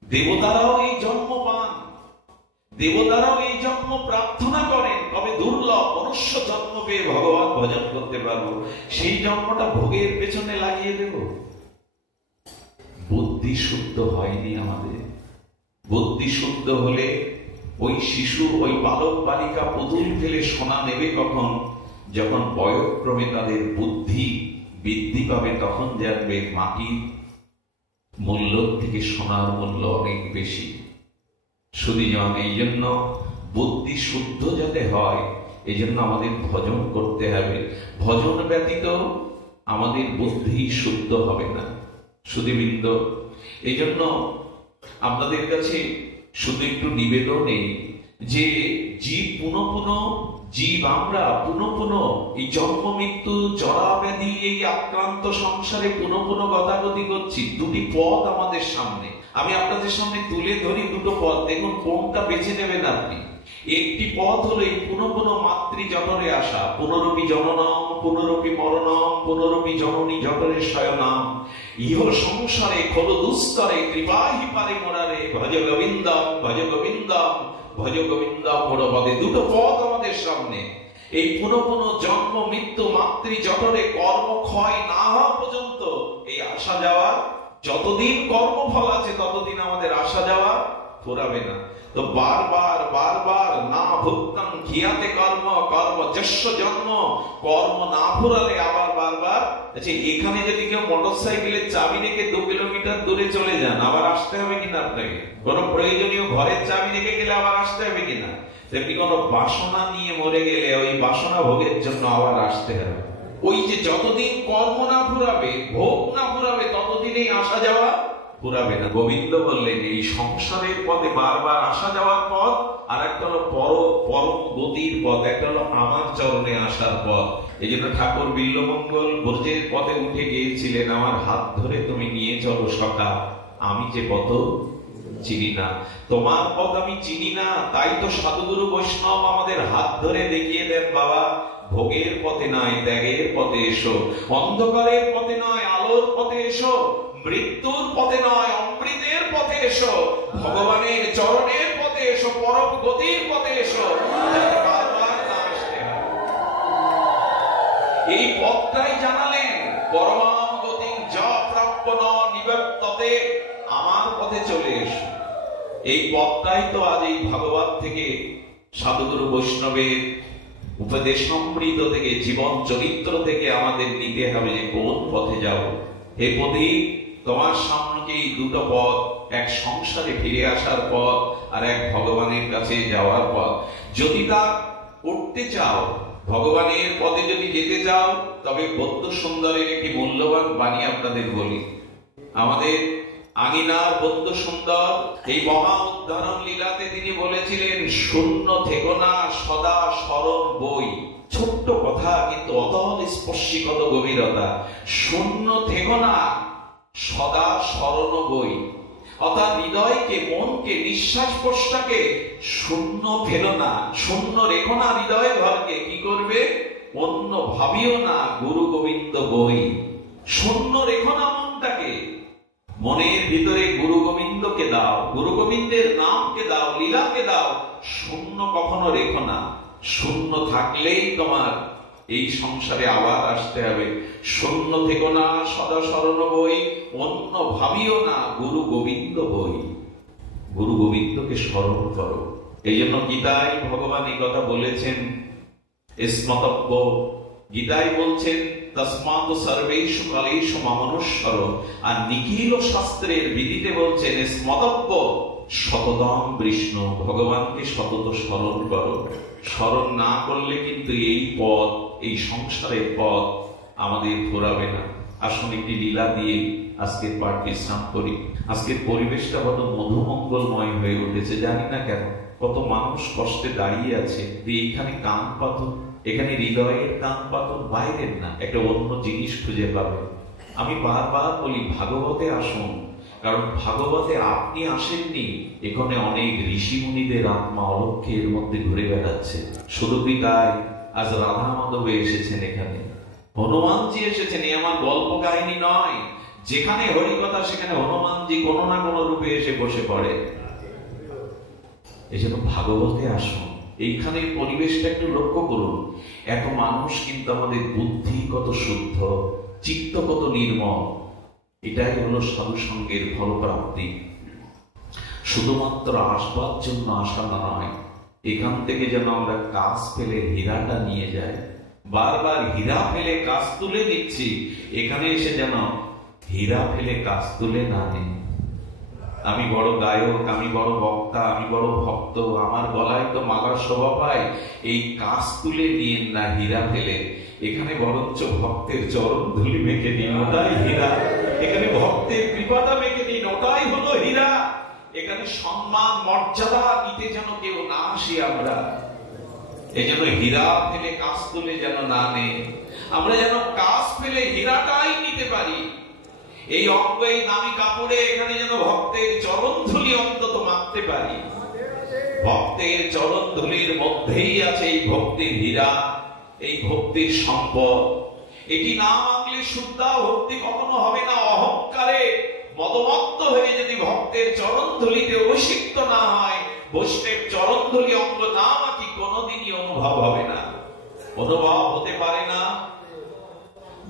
দেবতারাও এই জন্ম পান, দেবতারাও এই জন্ম প্রার্থনা করেন, তবে দুর্লভ মনুষ্য জন্ম পেয়ে ভগবান ভজন করতে পারবো। সেই জন্মটা ভোগের পেছনে লাগিয়ে দেব? বুদ্ধি শুদ্ধ হয়নি আমাদের। বুদ্ধি শুদ্ধ হলে ওই শিশু, ওই বালক বালিকা পুতুল ফেলে সোনা নেবে কখন? যখন বয়ক্রমে তাদের বুদ্ধি বৃদ্ধি পাবে, তখন জানবে মাটির মূল্য থেকে সোনার মূল্য অনেক বেশি। শুধুজন এই জন্য বুদ্ধি শুদ্ধ যাতে হয়, এই জন্য আমাদের ভজন করতে হবে। ভজন ব্যতীত আমাদের বুদ্ধি শুদ্ধ হবে না। শুধুবৃন্দ, এই জন্য আপনাদের কাছে শুধু একটু নিবেদন এই যে জীব জীব আমরা পুনঃ এই জন্ম মৃত্যু জরা ব্যাধি এই আক্রান্ত সংসারে পুনঃ গতাগতি করছি। দুটি পথ আমাদের সামনে, আমি আপনাদের সামনে তুলে ধরি দুটো পথ, দেখুন কোনটা বেছে নেবেন আপনি। একটি পথ হলো এই পুনঃ মাতৃ জঠরে আসা, পুনরপি জননম পুনরপি মরণম পুনরপি জননী জঠরে শয়নাম ইহ সংসারে খোল দুস্তরে কৃপাহি পারে মোরারে ভজ গোবিন্দম ভজ গোবিন্দম ভজ গোবিন্দম মোরপদে। দুটো পথ আমাদের সামনে। এই পুনঃ জন্ম মৃত্যু মাতৃ জঠরে কর্ম ক্ষয় না হওয়া পর্যন্ত এই আসা যাওয়া, যতদিন কর্মফল আছে ততদিন আমাদের আসা যাওয়া ফুরাবে না। তো বারবার বারবার না ভুক্তং খিয়াতে কর্ম কর্ম যস্য জন্ম, কর্ম না ফুরালে আবার বারবার। আচ্ছা, এখানে যদি কেউ মোটরসাইকেলের চাবি রেখে 2 কিলোমিটার দূরে চলে যান, আবার আসতে হবে কিনা আপনাকে? কোন প্রয়োজনীয় ঘরের চাবি রেখে গেলে আবার আসতে হবে কিনা? তেমনি কোন বাসনা নিয়ে মরে গেলে ওই বাসনা ভোগের জন্য আবার আসতে হবে। ওই যে যতদিন কর্ম না ফুরাবে, ভোগ না ফুরাবে, ততদিনই আসা যাওয়া ফুরাবে না। গোবিন্দ বললেন এই সংসারের পথে বারবার আসা যাওয়ার পথ, আর একটা হলো পরম গতির পথ, একটা হলো আমার চরণে আসার পথ। এই জন্য ঠাকুর বিল্বমঙ্গল ব্রজের পথে উঠে গিয়েছিলেন, আমার হাত ধরে তুমি নিয়ে চলো সখা, আমি যে পথ চিনি না, তোমার পথ আমি চিনি না। তাই তো সাধুগুরু বৈষ্ণব আমাদের হাত ধরে দেখিয়ে দেন, বাবা ভোগের পথে নয় ত্যাগের পথে এসো, অন্ধকারের পথে নয় আলোর পথে এসো, মৃত্যুর পথে নয় অমৃতের পথে এসো, ভগবানের চরণের পথে এসো, পরম গতির পথে এসো। এই পথটাই জানালেন, পরমাম গতিং যা প্রাপ্য নিবর্ততে, আমার পথে চলে এসো। এই পথটাই তো আজ এই ভাগবত থেকে, সাধুগুরু বৈষ্ণবের উপদেশ অমৃত থেকে, জীবন চরিত্র থেকে আমাদের নিতে হবে যে কোন পথে যাব। হে পথিক, তোমার সামনে এই দুটো পথ, এক সংসারে ফিরে আসার পথ, আর এক ভগবানের কাছে যাওয়ার পথ। যদি তা করতে চাও, ভগবানের পথে যদি যেতে চাও, তবে বৌদ্ধ সুন্দরের একটি মূল্যবান বাণী আপনাদের বলি। আমাদের আঙিনার বৌদ্ধ সুন্দর এই মহা উদ্ধারণ লীলাতে তিনি বলেছিলেন, শূন্য থেকো না সদা স্মরণ বই। ছোট্ট কথা, কিন্তু অতল স্পর্শী কত গভীরতা। শূন্য থেকো না সদা স্মরণ বই, অর্থাৎ হৃদয়কে, মনকে, নিঃশ্বাস প্রশ্বাসকে শূন্য ফেলো না, শূন্য রেখো না হৃদয় ঘরকে। কি করবে? অন্য ভাবিও না গুরু গোবিন্দ বই। শূন্য রেখো না মনটাকে, মনের ভিতরে গুরু গোবিন্দকে দাও, গুরু গোবিন্দের নামকে দাও, লীলাকে দাও। শূন্য কখনো রেখো না। শূন্য থাকলেই তোমার এই সংসারে আবার আসতে হবে। শূন্য থেকো না সদা স্মরণ বই, অন্য ভাবিও না গুরু গোবিন্দ বই। গুরু গোবিন্দকে স্মরণ করো। এই জন্য গীতায় ভগবান এই কথা বলেছেন, স্মতব্য। গীতায় বলছেন তস্মাৎ সর্বেষু কালেষু মামনুষ্যর। আর নিখিল শাস্ত্রের বিধিতে বলছেন স্মতব্য শততম বিষ্ণু। ভগবানকে সতত স্মরণ করো। স্মরণ না করলে কিন্তু এই পথ, এই সংসারের পথ আমাদের ঘোরাবে না। আসুন একটি লীলা দিয়ে আজকের পাঠ বিশ্রাম করি। আজকের পরিবেশটা কত মধুমঙ্গলময় হয়ে উঠেছে, জানি না কেন। কত মানুষ কষ্টে দাঁড়িয়ে আছে। এইখানে কান পাথর, এখানে হৃদয়ের কান পাথর, বাইরের না, একটা অন্য জিনিস খুঁজে পাবে। আমি বারবার বলি ভাগবতে আসুন, কারণ ভাগবতে আপনি আসেননি, এখানে অনেক ঋষি মুনিদের আত্মা অলক্ষ্যে এর মধ্যে ঘুরে বেড়াচ্ছে। শুধু কি তাই, আজ রাধা মাধব এসেছেন, এখানে হনুমানজি এসেছেন। এই আমার গল্প কাহিনী নয়। যেখানে হরিকথা সেখানে হনুমানজি কোনো না কোনো রূপে এসে বসে পড়ে। এই জন্য ভাগবতে আসুন। এইখানের পরিবেশটা একটু লক্ষ্য করুন। এত মানুষ, কিন্তু আমাদের বুদ্ধি কত শুদ্ধ, চিত্ত কত নির্মল। এটাই হলো সাধু সঙ্গের ফলপ্রাপ্তি। শুধুমাত্র আসবার জন্য আসা নয়, এখান থেকে যেন আমরা কাজ ফেলে হীরাটা নিয়ে যাই। বারবার হীরা ফেলে কাজ তুলে নিচ্ছি, এখানে এসে যেন হীরা ফেলে কাজ তুলে না নিই। আমি বড় গায়ক, আমি বড় বক্তা, আমি বড় ভক্ত, আমার গলায় তো মালার শোভা পায়, এই কাজ তুলে নিয়েন না হীরা ফেলে। এখানে বরঞ্চ ভক্তের চরণ ধুলি মেখে নিন, ওটাই হীরা। এখানে ভক্তের কৃপাটা মেখে নিন, ওটাই হলো হীরা। এখানে সম্মান মর্যাদা নিতে যেন কেউ না আসি আমরা, এই জন্য হীরা ফেলে কাজ তুলে যেন না নেই, আমরা যেন কাজ ফেলে হীরাটাই নিতে পারি। এই অঙ্গ, এই দামি কাপড়ে এখানে যেন ভক্তের চরণ ধুলি অন্তত মাখতে পারি। ভক্তের চরণ ধুলির মধ্যেই আছে এই ভক্তির হীরা, এই ভক্তির সম্পদ। এটি না মানলে শুদ্ধ ভক্তি কখনো হবে না। অহংকারে মদমত্ত হয়ে যদি ভক্তের চরণ ধুলিতে অভিষিক্ত না হয়, বৈষ্ণবের চরণ ধুলি অঙ্গ না মাখি, কোনোদিনই অনুভব হবে না, অনুভব হতে পারে না।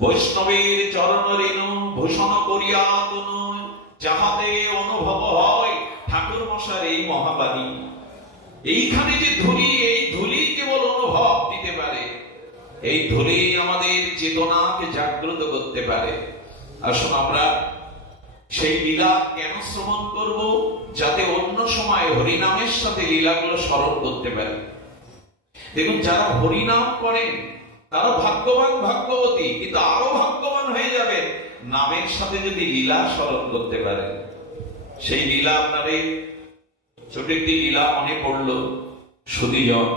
বৈষ্ণবের চরণ রেণু ভূষণ করিয়া তনু যাহাতে অনুভব হয়, ঠাকুর মশার এই মহাবাণী। এইখানে যে ধুলি, এই ধুলি কেবল অনুভব দিতে পারে, এই ধুলি আমাদের চেতনাকে জাগ্রত করতে পারে। আসুন আমরা সেই লীলা কেন শ্রবণ করব? যাতে অন্য সময় হরিনামের সাথে লীলাগুলো স্মরণ করতে পারে। দেখুন, যারা হরিনাম করেন তারা ভাগ্যবান ভাগ্যবতী, কিন্তু আরো ভাগ্যবান হয়ে যাবেন নামের সাথে যদি লীলা স্মরণ করতে পারে। সেই লীলা আপনাদের ছোট একটি লীলা মনে পড়লো, সুধীজন।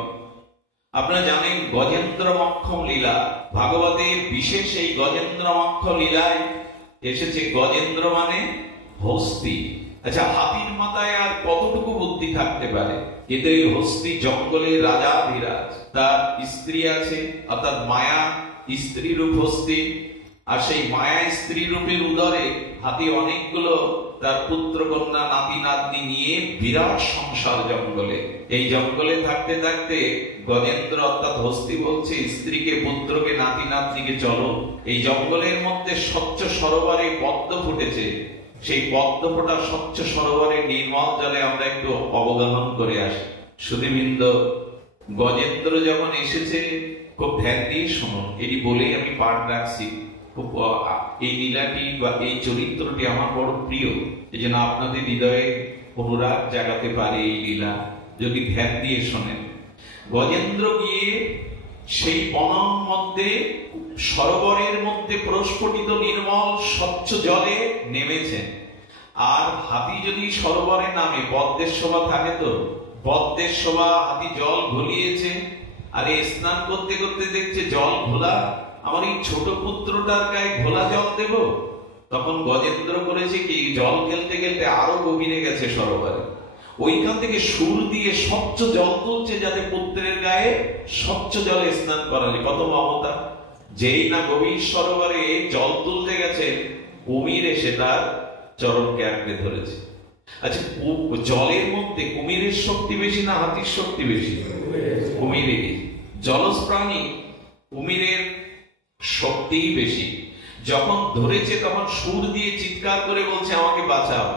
আপনারা জানেন গজেন্দ্র মক্ষম লীলা, ভাগবতের বিশেষ এই গজেন্দ্র মক্ষম লীলায় এসেছে গজেন্দ্র মানে হস্তি। আচ্ছা, হাতির মাথায় আর কতটুকু বুদ্ধি থাকতে পারে? কিন্তু এই হস্তি জঙ্গলের রাজাধিরাজ, তার স্ত্রী আছে, অর্থাৎ মায়া স্ত্রী রূপ হস্তি। আর সেই মায়া স্ত্রী রূপের উদরে হাতি অনেকগুলো তার পুত্র কন্যা নাতি নাতনি নিয়ে বিরাট সংসার জঙ্গলে। এই জঙ্গলে থাকতে থাকতে গজেন্দ্র অর্থাৎ হস্তি বলছে স্ত্রীকে, পুত্রকে, নাতি নাতনিকে, চলো এই জঙ্গলের মধ্যে স্বচ্ছ সরোবরে পদ্ম ফুটেছে, সেই পদ্ম ফোটা স্বচ্ছ সরোবরে নির্মল জলে আমরা একটু অবগাহন করে আসি। সুধীবৃন্দ, গজেন্দ্র যখন এসেছে, খুব ধ্যান দিয়ে শুনুন, এটি বলেই আমি পাঠ রাখছি। এই লীলাটি বা এই চরিত্রটি আমার বড় প্রিয়, এই জন্য আপনাদের হৃদয়ে অনুরাগ জাগাতে পারে এই লীলা যদি ধ্যান দিয়ে শোনেন। গজেন্দ্র গিয়ে সেই বনের মধ্যে সরোবরের মধ্যে প্রস্ফুটিত নির্মল স্বচ্ছ জলে নেমেছেন। আর হাতি যদি সরোবরে নামে, পদ্মের শোভা থাকে, তো পদ্মের শোভা হাতি জল ঘুলিয়েছে, আর স্নান করতে করতে দেখছে জল ঘোলা, আমার এই ছোট পুত্রটার গায়ে ঘোলা জল দেব। তখন গজেন্দ্র করেছে কি, জল খেলতে খেলতে আরো গভীরে গেছে সরোবরে, ওইখান থেকে সুর দিয়ে স্বচ্ছ জল তুলছে, যাতে পুত্রের গায়ে স্বচ্ছ জলে স্নান করালে। কত মমতা! যেই না গভীর সরোবরে জল তুলতে গেছে, কুমির এসে তার চরণকে আঁকড়ে ধরেছে। আচ্ছা, জলের মধ্যে কুমিরের শক্তি বেশি না হাতির শক্তি বেশি? কুমিরেরই। জলজ প্রাণী, কুমিরের শক্তি বেশি। যখন ধরেছে তখন সুর দিয়ে চিৎকার করে বলছে, আমাকে বাঁচাও।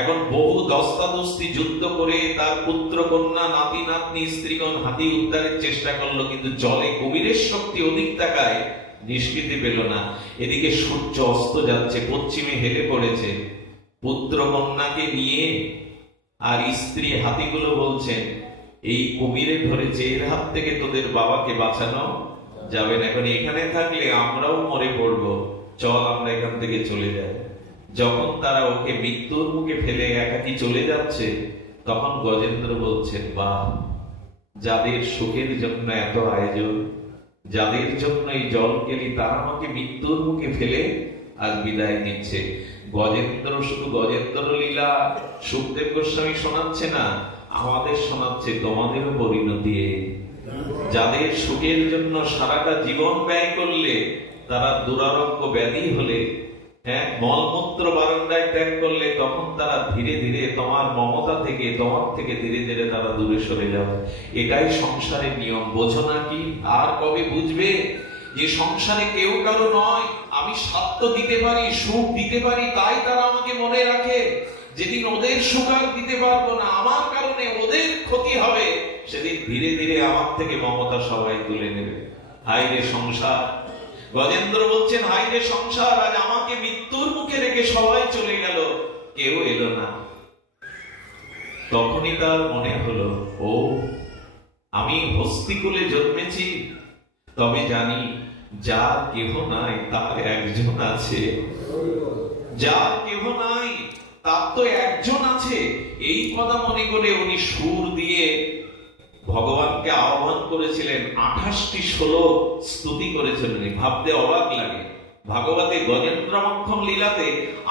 এখন বহু দস্তাদস্তি যুদ্ধ করে তার পুত্র কন্যা নাতি নাতনি স্ত্রীগণ হাতি উদ্ধারের চেষ্টা করলো, কিন্তু জলে কুমিরের শক্তি অধিক থাকায় নিষ্কৃতি পেল না। এদিকে সূর্য অস্ত যাচ্ছে, পশ্চিমে হেলে পড়েছে। পুত্র কন্যাকে নিয়ে আর স্ত্রী হাতিগুলো বলছেন, এই কুমিরে ধরেছে, এর হাত থেকে তোদের বাবাকে বাঁচানো যাবে না, এখন এখানে থাকলে আমরাও মরে পড়বো, চল আমরা এখান থেকে চলে যাই। যখন তারা ওকে মৃত্যুর মুখে ফেলে একাকি চলে যাচ্ছে, তখন গজেন্দ্র বলছেন, বাহ, যাদের সুখের জন্য এত আয়োজন, যাদের জন্য এই জল কেলি, তারা আমাকে মৃত্যুর মুখে ফেলে আজ বিদায় নিচ্ছে। গজেন্দ্র শুধু গজেন্দ্র লীলা সুখদেব গোস্বামী শোনাচ্ছে না, আমাদের শোনাচ্ছে তোমাদেরও পরিণতি। যাদের সুখের জন্য সারাটা জীবন ব্যয় করলে, তারা দুরারোগ্য ব্যাধি হলে, মলমূত্র বারান্দায় ত্যাগ করলে, তখন তারা ধীরে ধীরে তোমার মমতা থেকে, তোমার থেকে ধীরে ধীরে তারা দূরে সরে যাবে। এটাই সংসারের নিয়ম। বোঝো না কি? আর কবে বুঝবে যে সংসারে কেউ কারো নয়, আমি স্বার্থ দিতে পারি, সুখ দিতে পারি, তাই তারা আমাকে মনে রাখে। যেদিন ওদের সুখ আর দিতে পারবো না, আমার কারণে ওদের ক্ষতি হবে, সেদিন ধীরে ধীরে আমার থেকে মমতা সবাই তুলে নেবে। হাই রে সংসার! গজেন্দ্র বলছেন, হাই রে সংসার, আজ আমাকে মৃত্যুর মুখে রেখে সবাই চলে গেল, কেউ এলো না। তখনই তার মনে হলো, ও আমি হস্তিকুলে জন্মেছি, তবে জানি যার কেহ নাই তার একজন আছে, যার কেহ নাই তার তো একজন আছে। এই কথা মনে করে উনি সুর দিয়ে ভগবানকে আহ্বান করেছিলেন। 28টি শ্লোক স্তুতি করেছিলেন। ভাবতে অবাক লাগে, ভাগবতে গজেন্দ্র মোক্ষম লীলাতে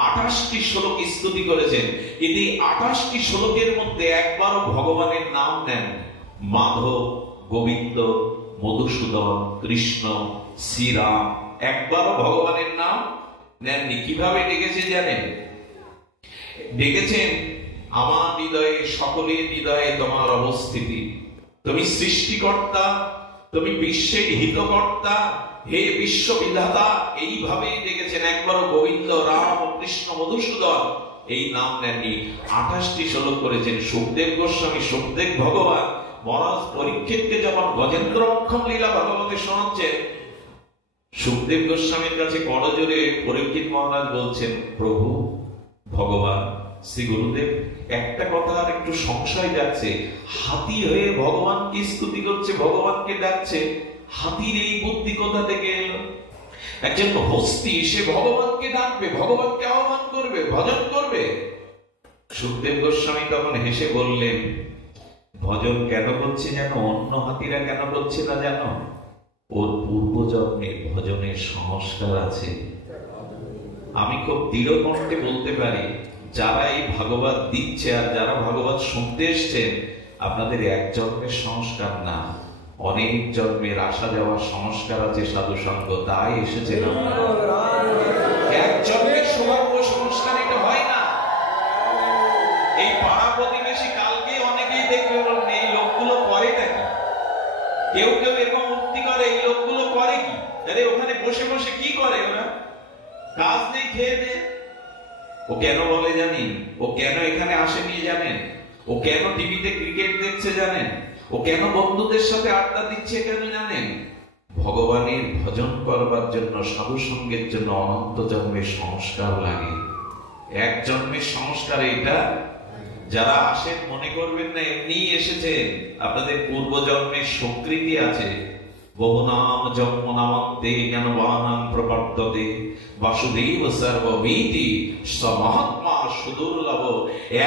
28টি শ্লোক স্তুতি করেছেন। কিন্তু 28টি শ্লোকের মধ্যে একবারও ভগবানের নাম নেন। মাধব, গোবিন্দ, মধুসূদন, কৃষ্ণ, শ্রীরাম, একবারও ভগবানের নাম নেননি। কিভাবে ডেকেছে জানেন? ডেকেছেন, আমার হৃদয়ে, সকলের হৃদয়ে তোমার অবস্থিতি, তুমি সৃষ্টিকর্তা, তুমি বিশ্বের হিতকর্তা, হে বিশ্ববিধাতা, এইভাবে ডেকেছেন। একবারও গোবিন্দ, রাম, কৃষ্ণ, মধুসূদন এই নাম নেননি। 28টি শ্লোক করেছেন। সুখদেব গোস্বামী, সুখদেব ভগবান মহারাজ পরীক্ষিতকে যখন গজেন্দ্র মোক্ষম লীলা ভগবতে শোনাচ্ছেন, সুখদেব গোস্বামীর কাছে করজোরে পরীক্ষিত মহারাজ বলছেন, প্রভু ভগবান শ্রী গুরুদেব, একটা কথা আর একটু সংশয় যাচ্ছে, হাতি হয়ে ভগবানকে স্তুতি করছে, ভগবানকে ডাকছে, হাতির এই বুদ্ধি কোথা থেকে এলো? একজন হস্তি, সে ভগবানকে ডাকবে, ভগবানকে আহ্বান করবে, ভজন করবে। সুখদেব গোস্বামী তখন হেসে বললেন, ভজন কেন করছে জানো? অন্য হাতিরা কেন করছে না জানো? ওর পূর্বজন্মের ভজনের সংস্কার আছে। আমি খুব দৃঢ় কণ্ঠে বলতে পারি, যারা এই ভাগবত দিচ্ছে আর যারা ভাগবত শুনতে এসছেন, আপনাদের এক জন্মের সংস্কার না, অনেক জন্মের আসা যাওয়ার সংস্কার আছে সাধু সঙ্গ, তাই এসেছেন আপনারা। এক জন্মের সৌভাগ্য সংস্কার এটা হয় না। এই পাড়া প্রতিবেশী কালকে অনেকেই দেখবে এই লোকগুলো করে নাকি, কেউ কেউ এরকম মুক্তি করে, এই লোকগুলো করে কি? আরে ওখানে বসে বসে কি করে ওরা? কাজ নেই, খেয়ে দে। ও কেন বলে জানেন? ও কেন এখানে আসেনি জানেন? ও কেন টিভিতে ক্রিকেট দেখছে জানেন? ও কেন বন্ধুদের সাথে আড্ডা দিচ্ছে কেন জানেন? ভগবানের ভজন করবার জন্য, সাধু সঙ্গের জন্য অনন্ত জন্মের সংস্কার লাগে। এক জন্মের সংস্কার এটা। যারা আসেন মনে করবেন না এমনি এসেছেন, আপনাদের পূর্ব জন্মের স্বীকৃতি আছে। বহুনাম জন্ম নামন্তে জ্ঞানবানাং প্রবর্ততে বাসুদেব সর্বমিতি সমহাত্মা সুদুর্লভ।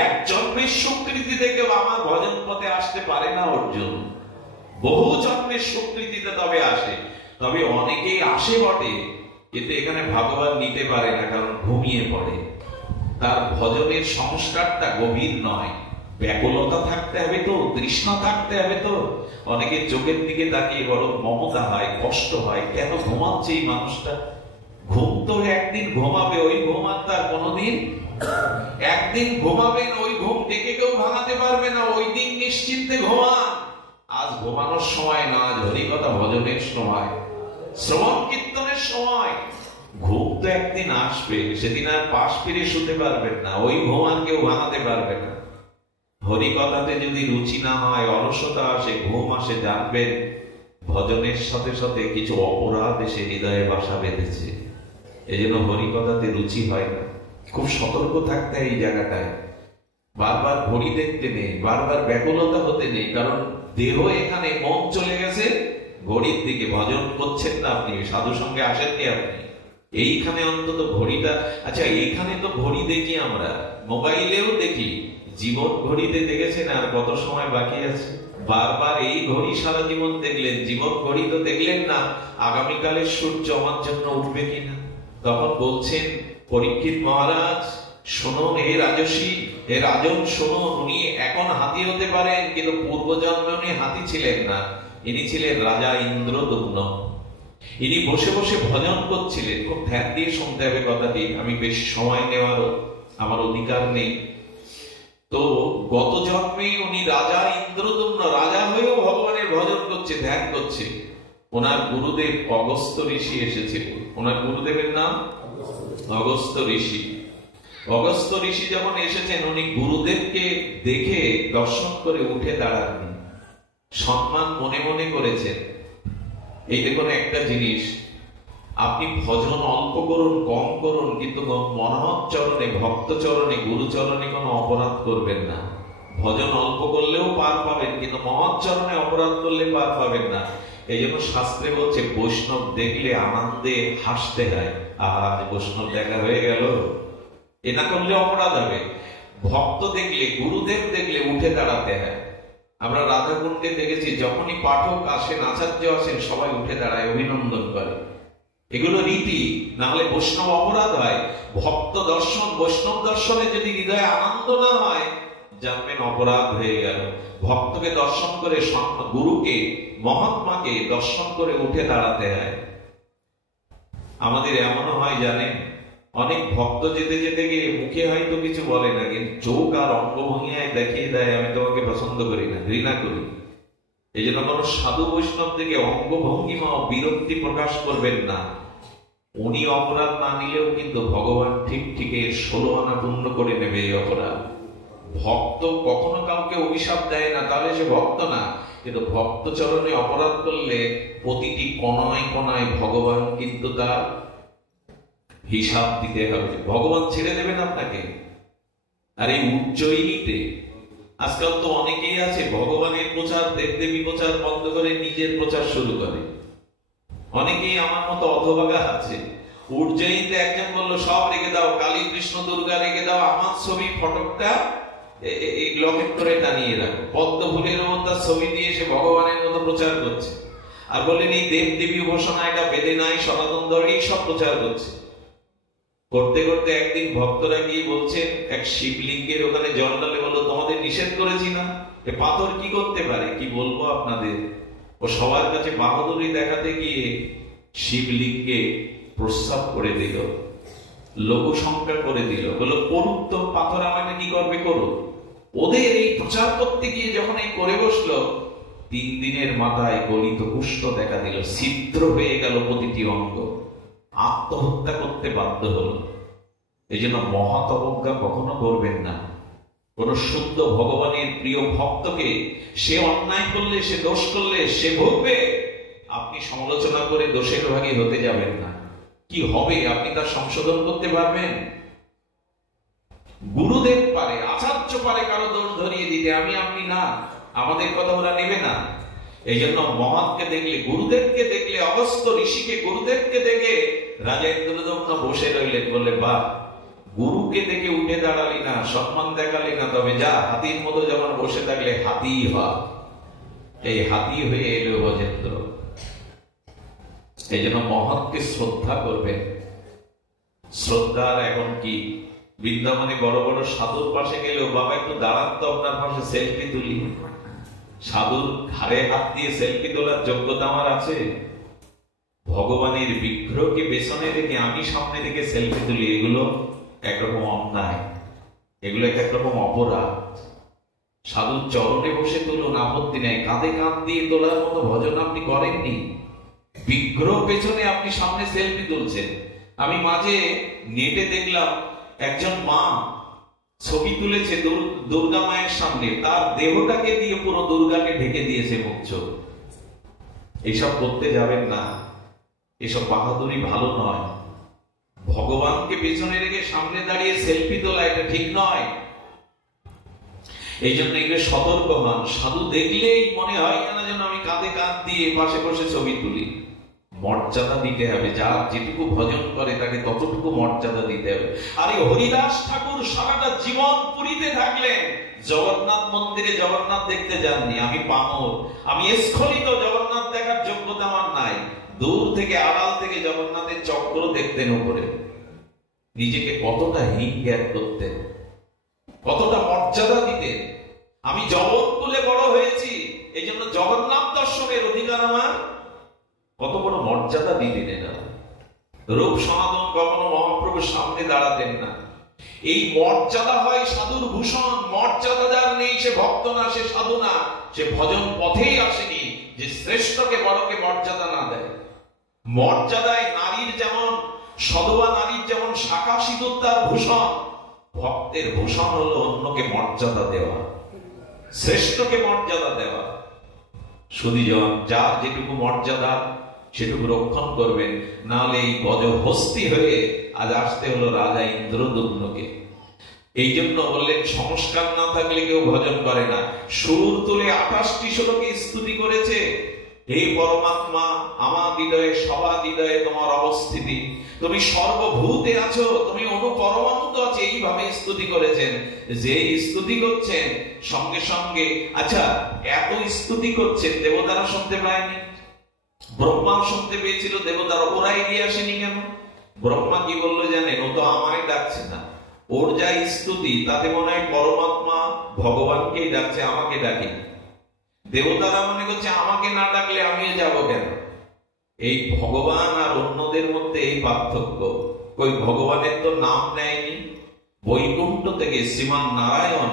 এক জন্মের স্বীকৃতি থেকে আমার ভজন পথে আসতে পারে না অর্জুন, বহু জন্মের স্বীকৃতিতে তবে আসে। তবে অনেকেই আসে বটে, কিন্তু এখানে ভাগবত নিতে পারে না, কারণ ঘুমিয়ে পড়ে। তার ভজনের সংস্কারটা গভীর নয়। ব্যাকুলতা থাকতে হবে তো, তৃষ্ণা থাকতে হবে তো। অনেকে চোখের দিকে তাকিয়ে বড় মমতা হয়, কষ্ট হয়, কেন ঘুমাচ্ছে এই মানুষটা? ঘুম তো একদিন ঘুমাবে, ওই ঘুম আর তার কোনদিন। একদিন ঘুমাবেন, ওই ঘুম ডেকে কেউ ভাঙাতে পারবে না। ওই দিন নিশ্চিন্তে ঘুমান। আজ ঘুমানোর সময় না, আজ হরিকথা ভজনের সময়, শ্রবণ কীর্তনের সময়। ঘুম তো একদিন আসবে, সেদিন আর পাশ ফিরে শুতে পারবেন না। ওই ঘুম আর কেউ ভাঙাতে পারবে না। হরিকথাতে যদি রুচি না হয়, অলসতা আসে, ঘুম আসে, জানবেন ভজনের সাথে সাথে কিছু অপরাধ এসে হৃদয়ে বাসা বেঁধেছে। এই জন্য হরিকথাতে রুচি হয় না। খুব সতর্ক থাকতে এই জায়গাটায়। বারবার ঘড়ি দেখতে নেই, বারবার ব্যাকুলতা হতে নেই, কারণ দেহ এখানে, মন চলে গেছে ঘড়ির দিকে। ভজন করছেন না আপনি, সাধু সঙ্গে আসেননি আপনি। এইখানে অন্তত ঘড়িটা, আচ্ছা এইখানে তো ঘড়ি দেখি আমরা, মোবাইলেও দেখি, জীবন ঘড়িতে দেখেছেন আর কত সময় বাকি আছে? বারবার এই ঘড়ি সারা জীবন দেখলেন, জীবন ঘড়ি তো দেখলেন না আগামীকালের সূর্য আমার জন্য উঠবে কিনা। তখন বলছেন পরীক্ষিত মহারাজ, শুনুন হে রাজর্ষি, হে রাজন শুনুন, উনি এখন হাতি হতে পারেন, কিন্তু পূর্বজন্মে উনি হাতি ছিলেন না। ইনি ছিলেন রাজা ইন্দ্রদুম্ন। ইনি বসে বসে ভজন করছিলেন। খুব ধ্যান দিয়ে শুনতে হবে কথাটি, আমি বেশি সময় নেওয়ার আমার অধিকার নেই। তো গত জন্মে উনি রাজা ইন্দ্রদুম্ন, রাজা হয়েও ভগবানের ভজন করছে, ধ্যান করছে। ওনার গুরুদেব অগস্ত্য ঋষি এসেছিল। ওনার গুরুদেবের নাম অগস্ত্য ঋষি। অগস্ত্য ঋষি যখন এসেছেন, উনি গুরুদেবকে দেখে দর্শন করে উঠে দাঁড়াননি, সম্মান মনে মনে করেছেন। এই দেখুন একটা জিনিস, আপনি ভজন অল্প করুন, কম করুন, কিন্তু মনোহর চরণে, ভক্ত চরণে, গুরু চরণে কোনো অপরাধ করবেন না। ভজন অল্প করলেও পার পাবেন, কিন্তু মহৎ চরণে অপরাধ করলে পার পাবেন না। এই জন্য শাস্ত্রে বলছে বৈষ্ণব দেখলে আনন্দে হাসতে হয়। আজ বৈষ্ণব দেখা হয়ে গেল, এ না করলে অপরাধ হবে। ভক্ত দেখলে, গুরুদেব দেখলে উঠে দাঁড়াতে হয়। আমরা রাধাকুণ্ডে দেখেছি, যখনই পাঠক আসেন, আচার্য আসেন, সবাই উঠে দাঁড়ায়, অভিনন্দন করে। এগুলো রীতি, না হলে বৈষ্ণব অপরাধ হয়। ভক্ত দর্শন, বৈষ্ণব দর্শনে যদি হৃদয়ে আনন্দ না হয়, জানবেন অপরাধ হয়ে গেল। ভক্তকে দর্শন করে, গুরুকে, মহাত্মাকে দর্শন করে উঠে দাঁড়াতে হয়। আমাদের এমনও হয় জানেন, অনেক ভক্ত যেতে যেতে গিয়ে মুখে হয়তো কিছু বলে না, কিন্তু চোখ আর অঙ্গভঙ্গিমায় দেখিয়ে দেয় আমি তোমাকে পছন্দ করি না, ঘৃণা করি। এই জন্য কোন সাধু বৈষ্ণব থেকে অঙ্গভঙ্গিমা ও বিরক্তি প্রকাশ করবেন না। উনি অপরাধ না নিলেও কিন্তু ভগবান ঠিক ঠিক 16 আনা পূর্ণ করে নেবে এই অপরাধ। ভক্ত কখনো কাউকে অভিশাপ দেয় না, তাহলে সে ভক্ত না। কিন্তু ভক্ত চরণে অপরাধ করলে প্রতিটি কণায় কণায় ভগবান কিন্তু তার হিসাব দিতে হবে। ভগবান ছেড়ে দেবেন আপনাকে। আর এই উজ্জয়িনীতে আজকাল তো অনেকেই আছে ভগবানের প্রচার, দেবদেবী প্রচার বন্ধ করে নিজের প্রচার শুরু করে। অনেকেই আমার মতো অধভাগা আছে। উজ্জয়িনীতে একজন বললো সব রেখে দাও, কালী কৃষ্ণ দুর্গা রেখে দাও, আমার ছবি ফটকটা লকেট করে টানিয়ে রাখো। পদ্ম ফুলের মতো ছবি দিয়ে সে ভগবানের মতো প্রচার করছে। আর বলেন এই দেব দেবী উপাসনা, এটা বেদে নাই, সনাতন ধর্ম, এই সব প্রচার করছে। করতে করতে একদিন ভক্তরা গিয়ে বলছেন, এক শিবলিঙ্গের ওখানে জল ঢালে, বললো তোমাদের নিষেধ করেছি না, এ পাথর কি করতে পারে, কি বলবো আপনাদের। ও সবার কাছে বাহাদুরি দেখাতে গিয়ে শিবলিঙ্গে প্রস্রাব করে দিল, লঘু সংখ্যা করে দিল, বললো করুক তো, পাথর আমাকে কি করবে, করুক। ওদের এই প্রচার করতে গিয়ে যখন এই করে বসলো, 3 দিনের মাথায় গলিত কুষ্ঠ দেখা দিল, ছিদ্র হয়ে গেল প্রতিটি অঙ্গ, আত্মহত্যা করতে বাধ্য হলো। এই জন্য মহৎ অবজ্ঞা কখনো করবেন না। কোন শুদ্ধ ভগবানের প্রিয় ভক্তকে সে অন্যায় করলে, সে দোষ করলে সে ভুগবে। আপনি সমালোচনা করে দোষের ভাগী হতে যাবেন না। কি হবে, আপনি তার সংশোধন করতে পারবেন? গুরুদেব পারে, আচার্য পারে কারো দোষ ধরিয়ে দিতে, আপনি না। আমাদের কথা ওরা নেবে না। এই জন্য মহাত্মাকে দেখলে, গুরুদেবকে দেখলে, অগস্ত্য ঋষিকে, গুরুদেবকে দেখে রাজা ইন্দ্রদম্ন বসে রইলেন। বললে বাহ, গুরুকে দেখে উঠে দাঁড়ালি না, সম্মান দেখালি না, তবে যা হাতির মতো যেমন বসে থাকলে হাতি হয়। এই হাতি হয়ে এলো গজেন্দ্র। এই জন্য মহৎকে শ্রদ্ধা করবেন। শ্রদ্ধার এখন কি, বৃন্দাবনে বড় বড় সাধুর পাশে গেলেও বাবা একটু দাঁড়ান তো, আপনার পাশে সেলফি তুলি। সাধুর ঘাড়ে হাত দিয়ে সেলফি তোলার যোগ্যতা আমার আছে? ভগবানের বিগ্রহকে পেছনে রেখে আমি সামনে রেখে সেলফি তুলি, এগুলো একরকম অন্যায়, এগুলো একরকম অপরাধ। সাধুর চরণে বসে তুলুন, আপত্তি নেই। কাঁধে কাঁধ দিয়ে তোলার মতো ভজন আপনি করেননি। বিগ্রহ পেছনে আপনি সামনে সেলফি তুলছেন। আমি মাঝে নেটে দেখলাম একজন মা ছবি তুলেছে দুর্গা মায়ের সামনে, তার দেহটাকে দিয়ে পুরো দুর্গাকে ঢেকে দিয়েছে মুখ চোখ। এইসব করতে যাবেন না, এসব বাহাদুরি ভালো নয়। ভগবানকে পেছনে রেখে সামনে দাঁড়িয়ে সেলফি তোলা, এটা ঠিক নয়। এই জন্য এগুলো সতর্ক হন। সাধু দেখলেই মনে হয় না যেন আমি কাঁধে কাঁধ দিয়ে পাশে বসে ছবি তুলি। মর্যাদা দিতে হবে, যার যেটুকু ভজন করে তাকে ততটুকু মর্যাদা দিতে হবে। আর এই হরিদাস ঠাকুর সারাটা জীবন পুরীতে থাকলেন, জগন্নাথ মন্দিরে জগন্নাথ দেখতে যাননি। আমি পামর, আমি স্খলিত, জগন্নাথ দেখার যোগ্যতা আমার নাই। দূর থেকে, আড়াল থেকে জগন্নাথের চক্র দেখতেন উপরে। নিজেকে কতটা হীন জ্ঞান করতেন, কতটা মর্যাদা দিতেন। আমি জগৎকুলে বড় হয়েছি, এই জন্য জগন্নাথ দর্শনের অধিকার আমার। কত বড় মর্যাদা দিতেন এরা। রূপ সনাতন কখনো মহাপ্রভুর সামনে দাঁড়াতেন না। এই মর্যাদা হয় সাধুর ভূষণ। মর্যাদা যার নেই সে ভক্ত না, সে সাধু না, সে ভজন পথেই আসেনি। যে শ্রেষ্ঠকে বড়কে মর্যাদা না দেয়। মর্যাদায় নারীর যেমন, সধবা নারীর যেমন শাখা সিঁদুর তার ভূষণ, ভক্তের ভূষণ হলো অন্যকে মর্যাদা দেওয়া, শ্রেষ্ঠকে মর্যাদা দেওয়া। সুধীজন, যার যেটুকু মর্যাদা সেটুকু রক্ষণ করবেন, নাহলে এই গজহস্তি হয়ে আজ আসতে হলো রাজা ইন্দ্রদুম্নকে। এই জন্য বললেন সংস্কার না থাকলে কেউ ভজন করে না। সুর তুলে 28টি শ্লোকে স্তুতি করেছে, হে পরমাত্মা, আমার হৃদয়ে সবার হৃদয়ে তোমার অবস্থিতি, তুমি সর্বভূতে আছো, তুমি অনুপরমাণুতে আছো, এইভাবে স্তুতি করেছেন। যে স্তুতি করছেন সঙ্গে সঙ্গে, আচ্ছা এত স্তুতি করছেন, দেবতারা শুনতে পায়নি? ব্রহ্মা শুনতে পেয়েছিল, দেবতারা ওরা এগিয়ে আসেনি কেন? ব্রহ্মা কি বললো জানেন? ও তো আমায় ডাকছে না, ওর যা স্তুতি তাতে মনে হয় পরমাত্মা ভগবানকেই ডাকছে, আমাকে ডাকে। দেবতারা মনে করছে আমাকে না ডাকলে আমিও যাব কেন? এই ভগবান আর অন্যদের মধ্যে এই পার্থক্য। ওই ভগবানের তো নাম নেয়নি। বৈকুণ্ঠ থেকে শ্রীমান নারায়ণ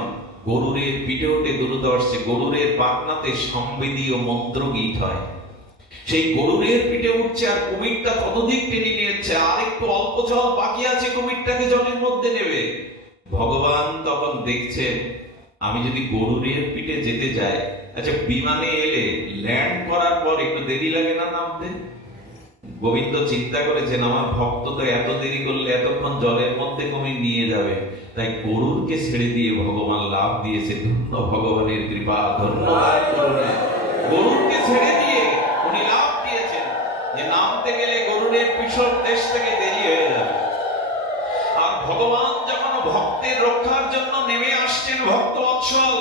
গরুরের পিঠে উঠে দ্রুত আসছে, গরুরের পাটনাতে সম্বেদীয় মন্ত্র গীত হয়, সেই গরুরের পিঠে উঠছে আর কুমিরটা ততদিক টেনে নিয়েছে, আর একটু অল্প জল বাকি আছে, কুমিরটাকে জলের মধ্যে নেবে। ভগবান তখন দেখছেন আমি যদি গরুরের পিঠে যেতে যাই, আচ্ছা বিমানে এলে ল্যান্ড করার পর একটু দেরি লাগে না নামতে? গোবিন্দ চিন্তা করেছেন আমার ভক্ত তো এত দেরি করলে এতক্ষণ জলের মধ্যে কুমির নিয়ে যাবে, তাই গরুরকে ছেড়ে দিয়ে ভগবান লাভ দিয়েছে। ধন্য ভগবানের কৃপা, ধন্যবাদ করুণা। গরুরকে ছেড়ে দিয়ে উনি লাভ দিয়েছেন যে নামতে গেলে গরুরের পিছন দেশ থেকে দেরি হয়ে যাবে। আর ভগবান যখন ভক্তের রক্ষার জন্য নেমে আসছেন ভক্ত বৎসল,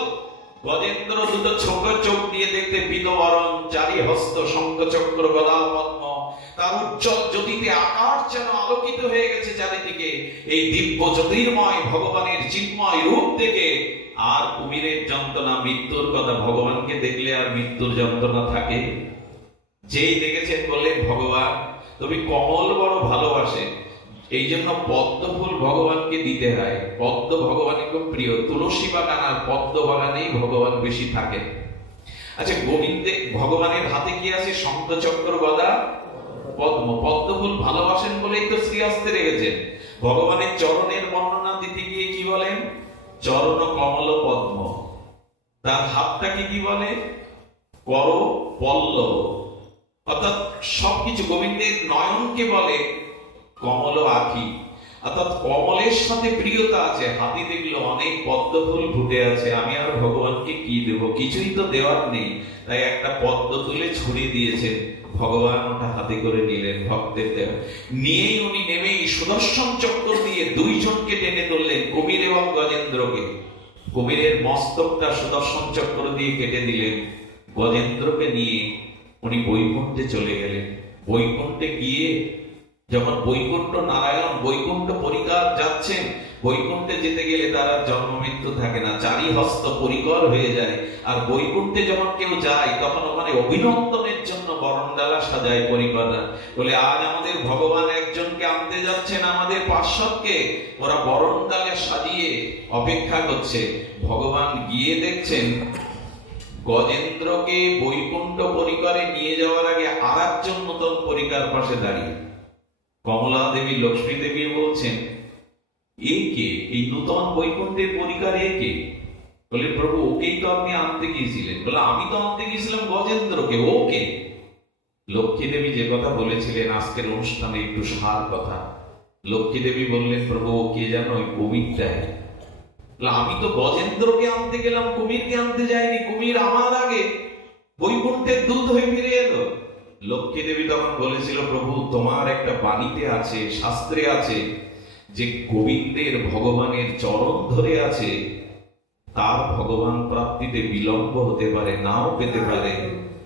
গজেন্দ্র দুটো ছোট চোখ দিয়ে দেখতে পীতবরণ, চারি হস্ত শঙ্খ চক্র গদা পদ্ম, তার উজ্জ্বল জ্যোতিতে আকাশ যেন আলোকিত হয়ে গেছে চারিদিকে। এই দিব্য জ্যোতির্ময় ভগবানের চিন্ময় রূপ দেখে আর কুমিরের যন্ত্রণা, মৃত্যুর কথা, ভগবানকে দেখলে আর মৃত্যুর যন্ত্রণা থাকে? যেই দেখেছেন বললেন ভগবান তুমি কমল বড় ভালোবাসে, এই জন্য পদ্ম ফুল ভগবানকে দিতে হয়। পদ্ম ভগবানের খুব প্রিয়, তুলসী বাগান আর পদ্ম বাগানেই ভগবান বেশি থাকেন। আচ্ছা গোবিন্দে ভগবানের হাতে কি আছে? শঙ্খ চক্র গদা পদ্ম। পদ্ম ফুল ভালোবাসেন বলেই তো শ্রীহস্তে রেখেছেন। ভগবানের চরণের বর্ণনা দিতে গিয়ে কি বলেন? চরণ কমল পদ্ম। তার হাতটাকে কি বলে? কর পল্লব। অর্থাৎ সবকিছু গোবিন্দের নয়নকে বলে কমল আখি, অর্থাৎ কমলের সাথে প্রিয়তা আছে। হাতি দেখলো অনেক পদ্ম ফুল ফুটে আছে, আমি আর ভগবানকে কি দেব? কিছুই তো দেওয়ার নেই, তাই একটা পদ্ম তুলে ছড়িয়ে দিয়েছেন, ভগবান ওটা হাতে করে নিলেন ভক্তের দেওয়া। নিয়েই উনি নেমেই সুদর্শন চক্র দিয়ে দুইজনকে টেনে তুললেন, কুমির এবং গজেন্দ্রকে। কুমিরের মস্তকটা সুদর্শন চক্র দিয়ে কেটে দিলেন, গজেন্দ্রকে নিয়ে উনি বৈকুণ্ঠে চলে গেলেন। বৈকুণ্ঠে গিয়ে যখন বৈকুণ্ঠ নারায়ণ বৈকুণ্ঠ পরিকার যাচ্ছেন, বৈকুণ্ঠে যেতে গেলে তার আর জন্ম মৃত্যু থাকে না, চারি হস্ত পরিকর হয়ে যায়। আর বৈকুণ্ঠে যখন কেউ যায় তখন ওখানে অভিনন্দনের জন্য বরণডালা সাজায় পরিকররা, বলে আজ আমাদের ভগবান একজনকে আনতে যাচ্ছেন আমাদের পার্শ্বদকে, ওরা বরণডালে সাজিয়ে অপেক্ষা করছে। ভগবান গিয়ে দেখছেন গজেন্দ্রকে বৈকুণ্ঠ পরিকরে নিয়ে যাওয়ার আগে আর একজন নতুন পরিকার পাশে দাঁড়িয়ে। কমলা দেবী লক্ষ্মী দেবী বলছেন এ কে? এই নূতন বৈকুণ্ঠের পরিকার এ কে? বলে প্রভু ওকেই তো আপনি আনতে গিয়েছিলেন। বলে আমি তো আনতে গিয়েছিলাম গজেন্দ্রকে, ওকে। লক্ষ্মী দেবী যে কথা বলেছিলেন আজকের অনুষ্ঠানে একটু সার কথা। লক্ষ্মী দেবী বললেন প্রভু ও কে জানো? ওই কুমিরটাই। আমি তো গজেন্দ্রকে আনতে গেলাম, কুমিরকে আনতে যাইনি, কুমির আমার আগে বৈকুণ্ঠের দূত হয়ে ফিরে এলো। লক্ষ্মী দেবী তখন বলেছিল প্রভু তোমার একটা বাণীতে আছে, শাস্ত্রে আছে যে গোবিন্দের ভগবানের চরণ ধরে আছে তার ভগবান প্রাপ্তিতে বিলম্ব হতে পারে, নাও পেতে পারে,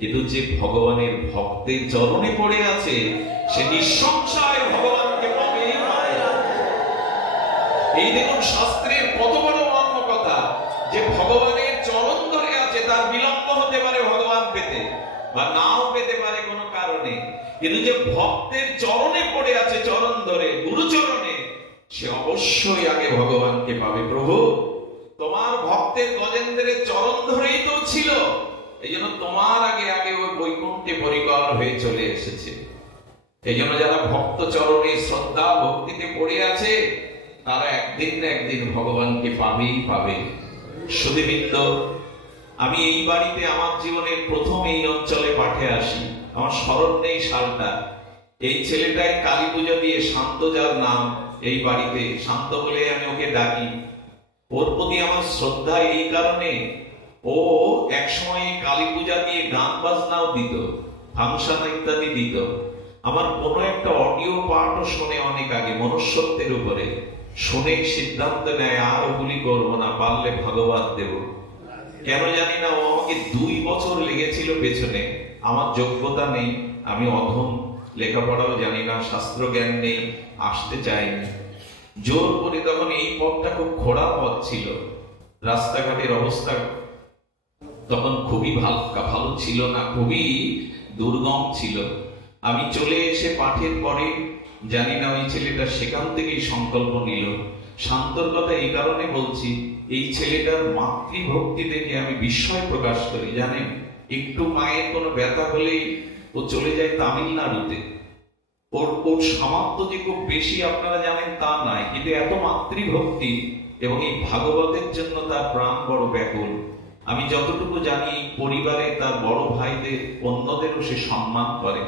কিন্তু যে ভগবানের ভক্তের চরণে পড়ে আছে সে নিঃসংশয় ভগবানকে পাবে। এই দেখুন শাস্ত্রের কত বড় মর্ম কথা, যে ভগবানের চরণ ধরে আছে তার বিলম্ব হতে পারে ভগবান পেতে, বা নাও পেতে পারে কোনো কারণে, কিন্তু যে ভক্তের চরণে পড়ে আছে চরণ ধরে, গুরুচরণে, সে অবশ্যই আগে ভগবানকে পাবে। প্রভু তোমার ভক্তের গজেন্দ্রের চরণ ধরেই তো ছিল, এই জন্য তোমার আগে আগে ওই বৈকুণ্ঠে পরিকর হয়ে চলে এসেছে। এই জন্য যারা ভক্ত চরণে শ্রদ্ধা ভক্তিতে পড়ে আছে তারা একদিন না একদিন ভগবানকে পাবেই পাবে। সুধীবৃন্দ, আমি এই বাড়িতে আমার জীবনের প্রথম এই অঞ্চলে পাঠে আসি। আমার স্মরণ নেই সালটা। এই ছেলেটাই কালী পূজা দিয়ে, শান্ত যার নাম, এই বাড়িতে শান্ত বলে আমি ওকে ডাকি। ওর প্রতি আমার শ্রদ্ধা এই কারণে, ও একসময় কালী পূজা দিয়ে গান বাজনাও দিত, ফাংশন ইত্যাদি দিত। আমার কোনো একটা অডিও পার্টও শুনে অনেক আগে, মনুষ্যত্বের উপরে শুনে সিদ্ধান্ত নেয় আর ওগুলি করবো না, পারলে ভগবান দেব। কেন জানি না, ও আমাকে 2 বছর লেগেছিল পেছনে। আমার যোগ্যতা নেই, আমি অধম, লেখাপড়াও জানি না, শাস্ত্র জ্ঞান নেই, আসতে চাইনি। জোর করে, তখন এই পথটা খুব খোঁড়া পথ ছিল, রাস্তাঘাটের অবস্থা তখন খুবই ভালো ছিল না, খুবই দুর্গম ছিল। আমি চলে এসে পাঠের পরে, জানি না ওই ছেলেটা সেখান থেকেই সংকল্প নিল। শান্তর কথা এই কারণে বলছি, এই ছেলেটার মাতৃভক্তি দেখে আমি বিস্ময় প্রকাশ করি। জানেন, একটু মায়ের কোনো ব্যথা হলেই ও চলে যায় তামিলনাড়ুতে। ওর সামর্থ্য যে খুব বেশি আপনারা জানেন তা নয়, কিন্তু এত মাতৃভক্তি এবং এই ভাগবতের জন্য তার প্রাণ বড় ব্যাকুল। আমি যতটুকু জানি, পরিবারে তার বড় ভাইদের, অন্যদেরও সে সম্মান করে।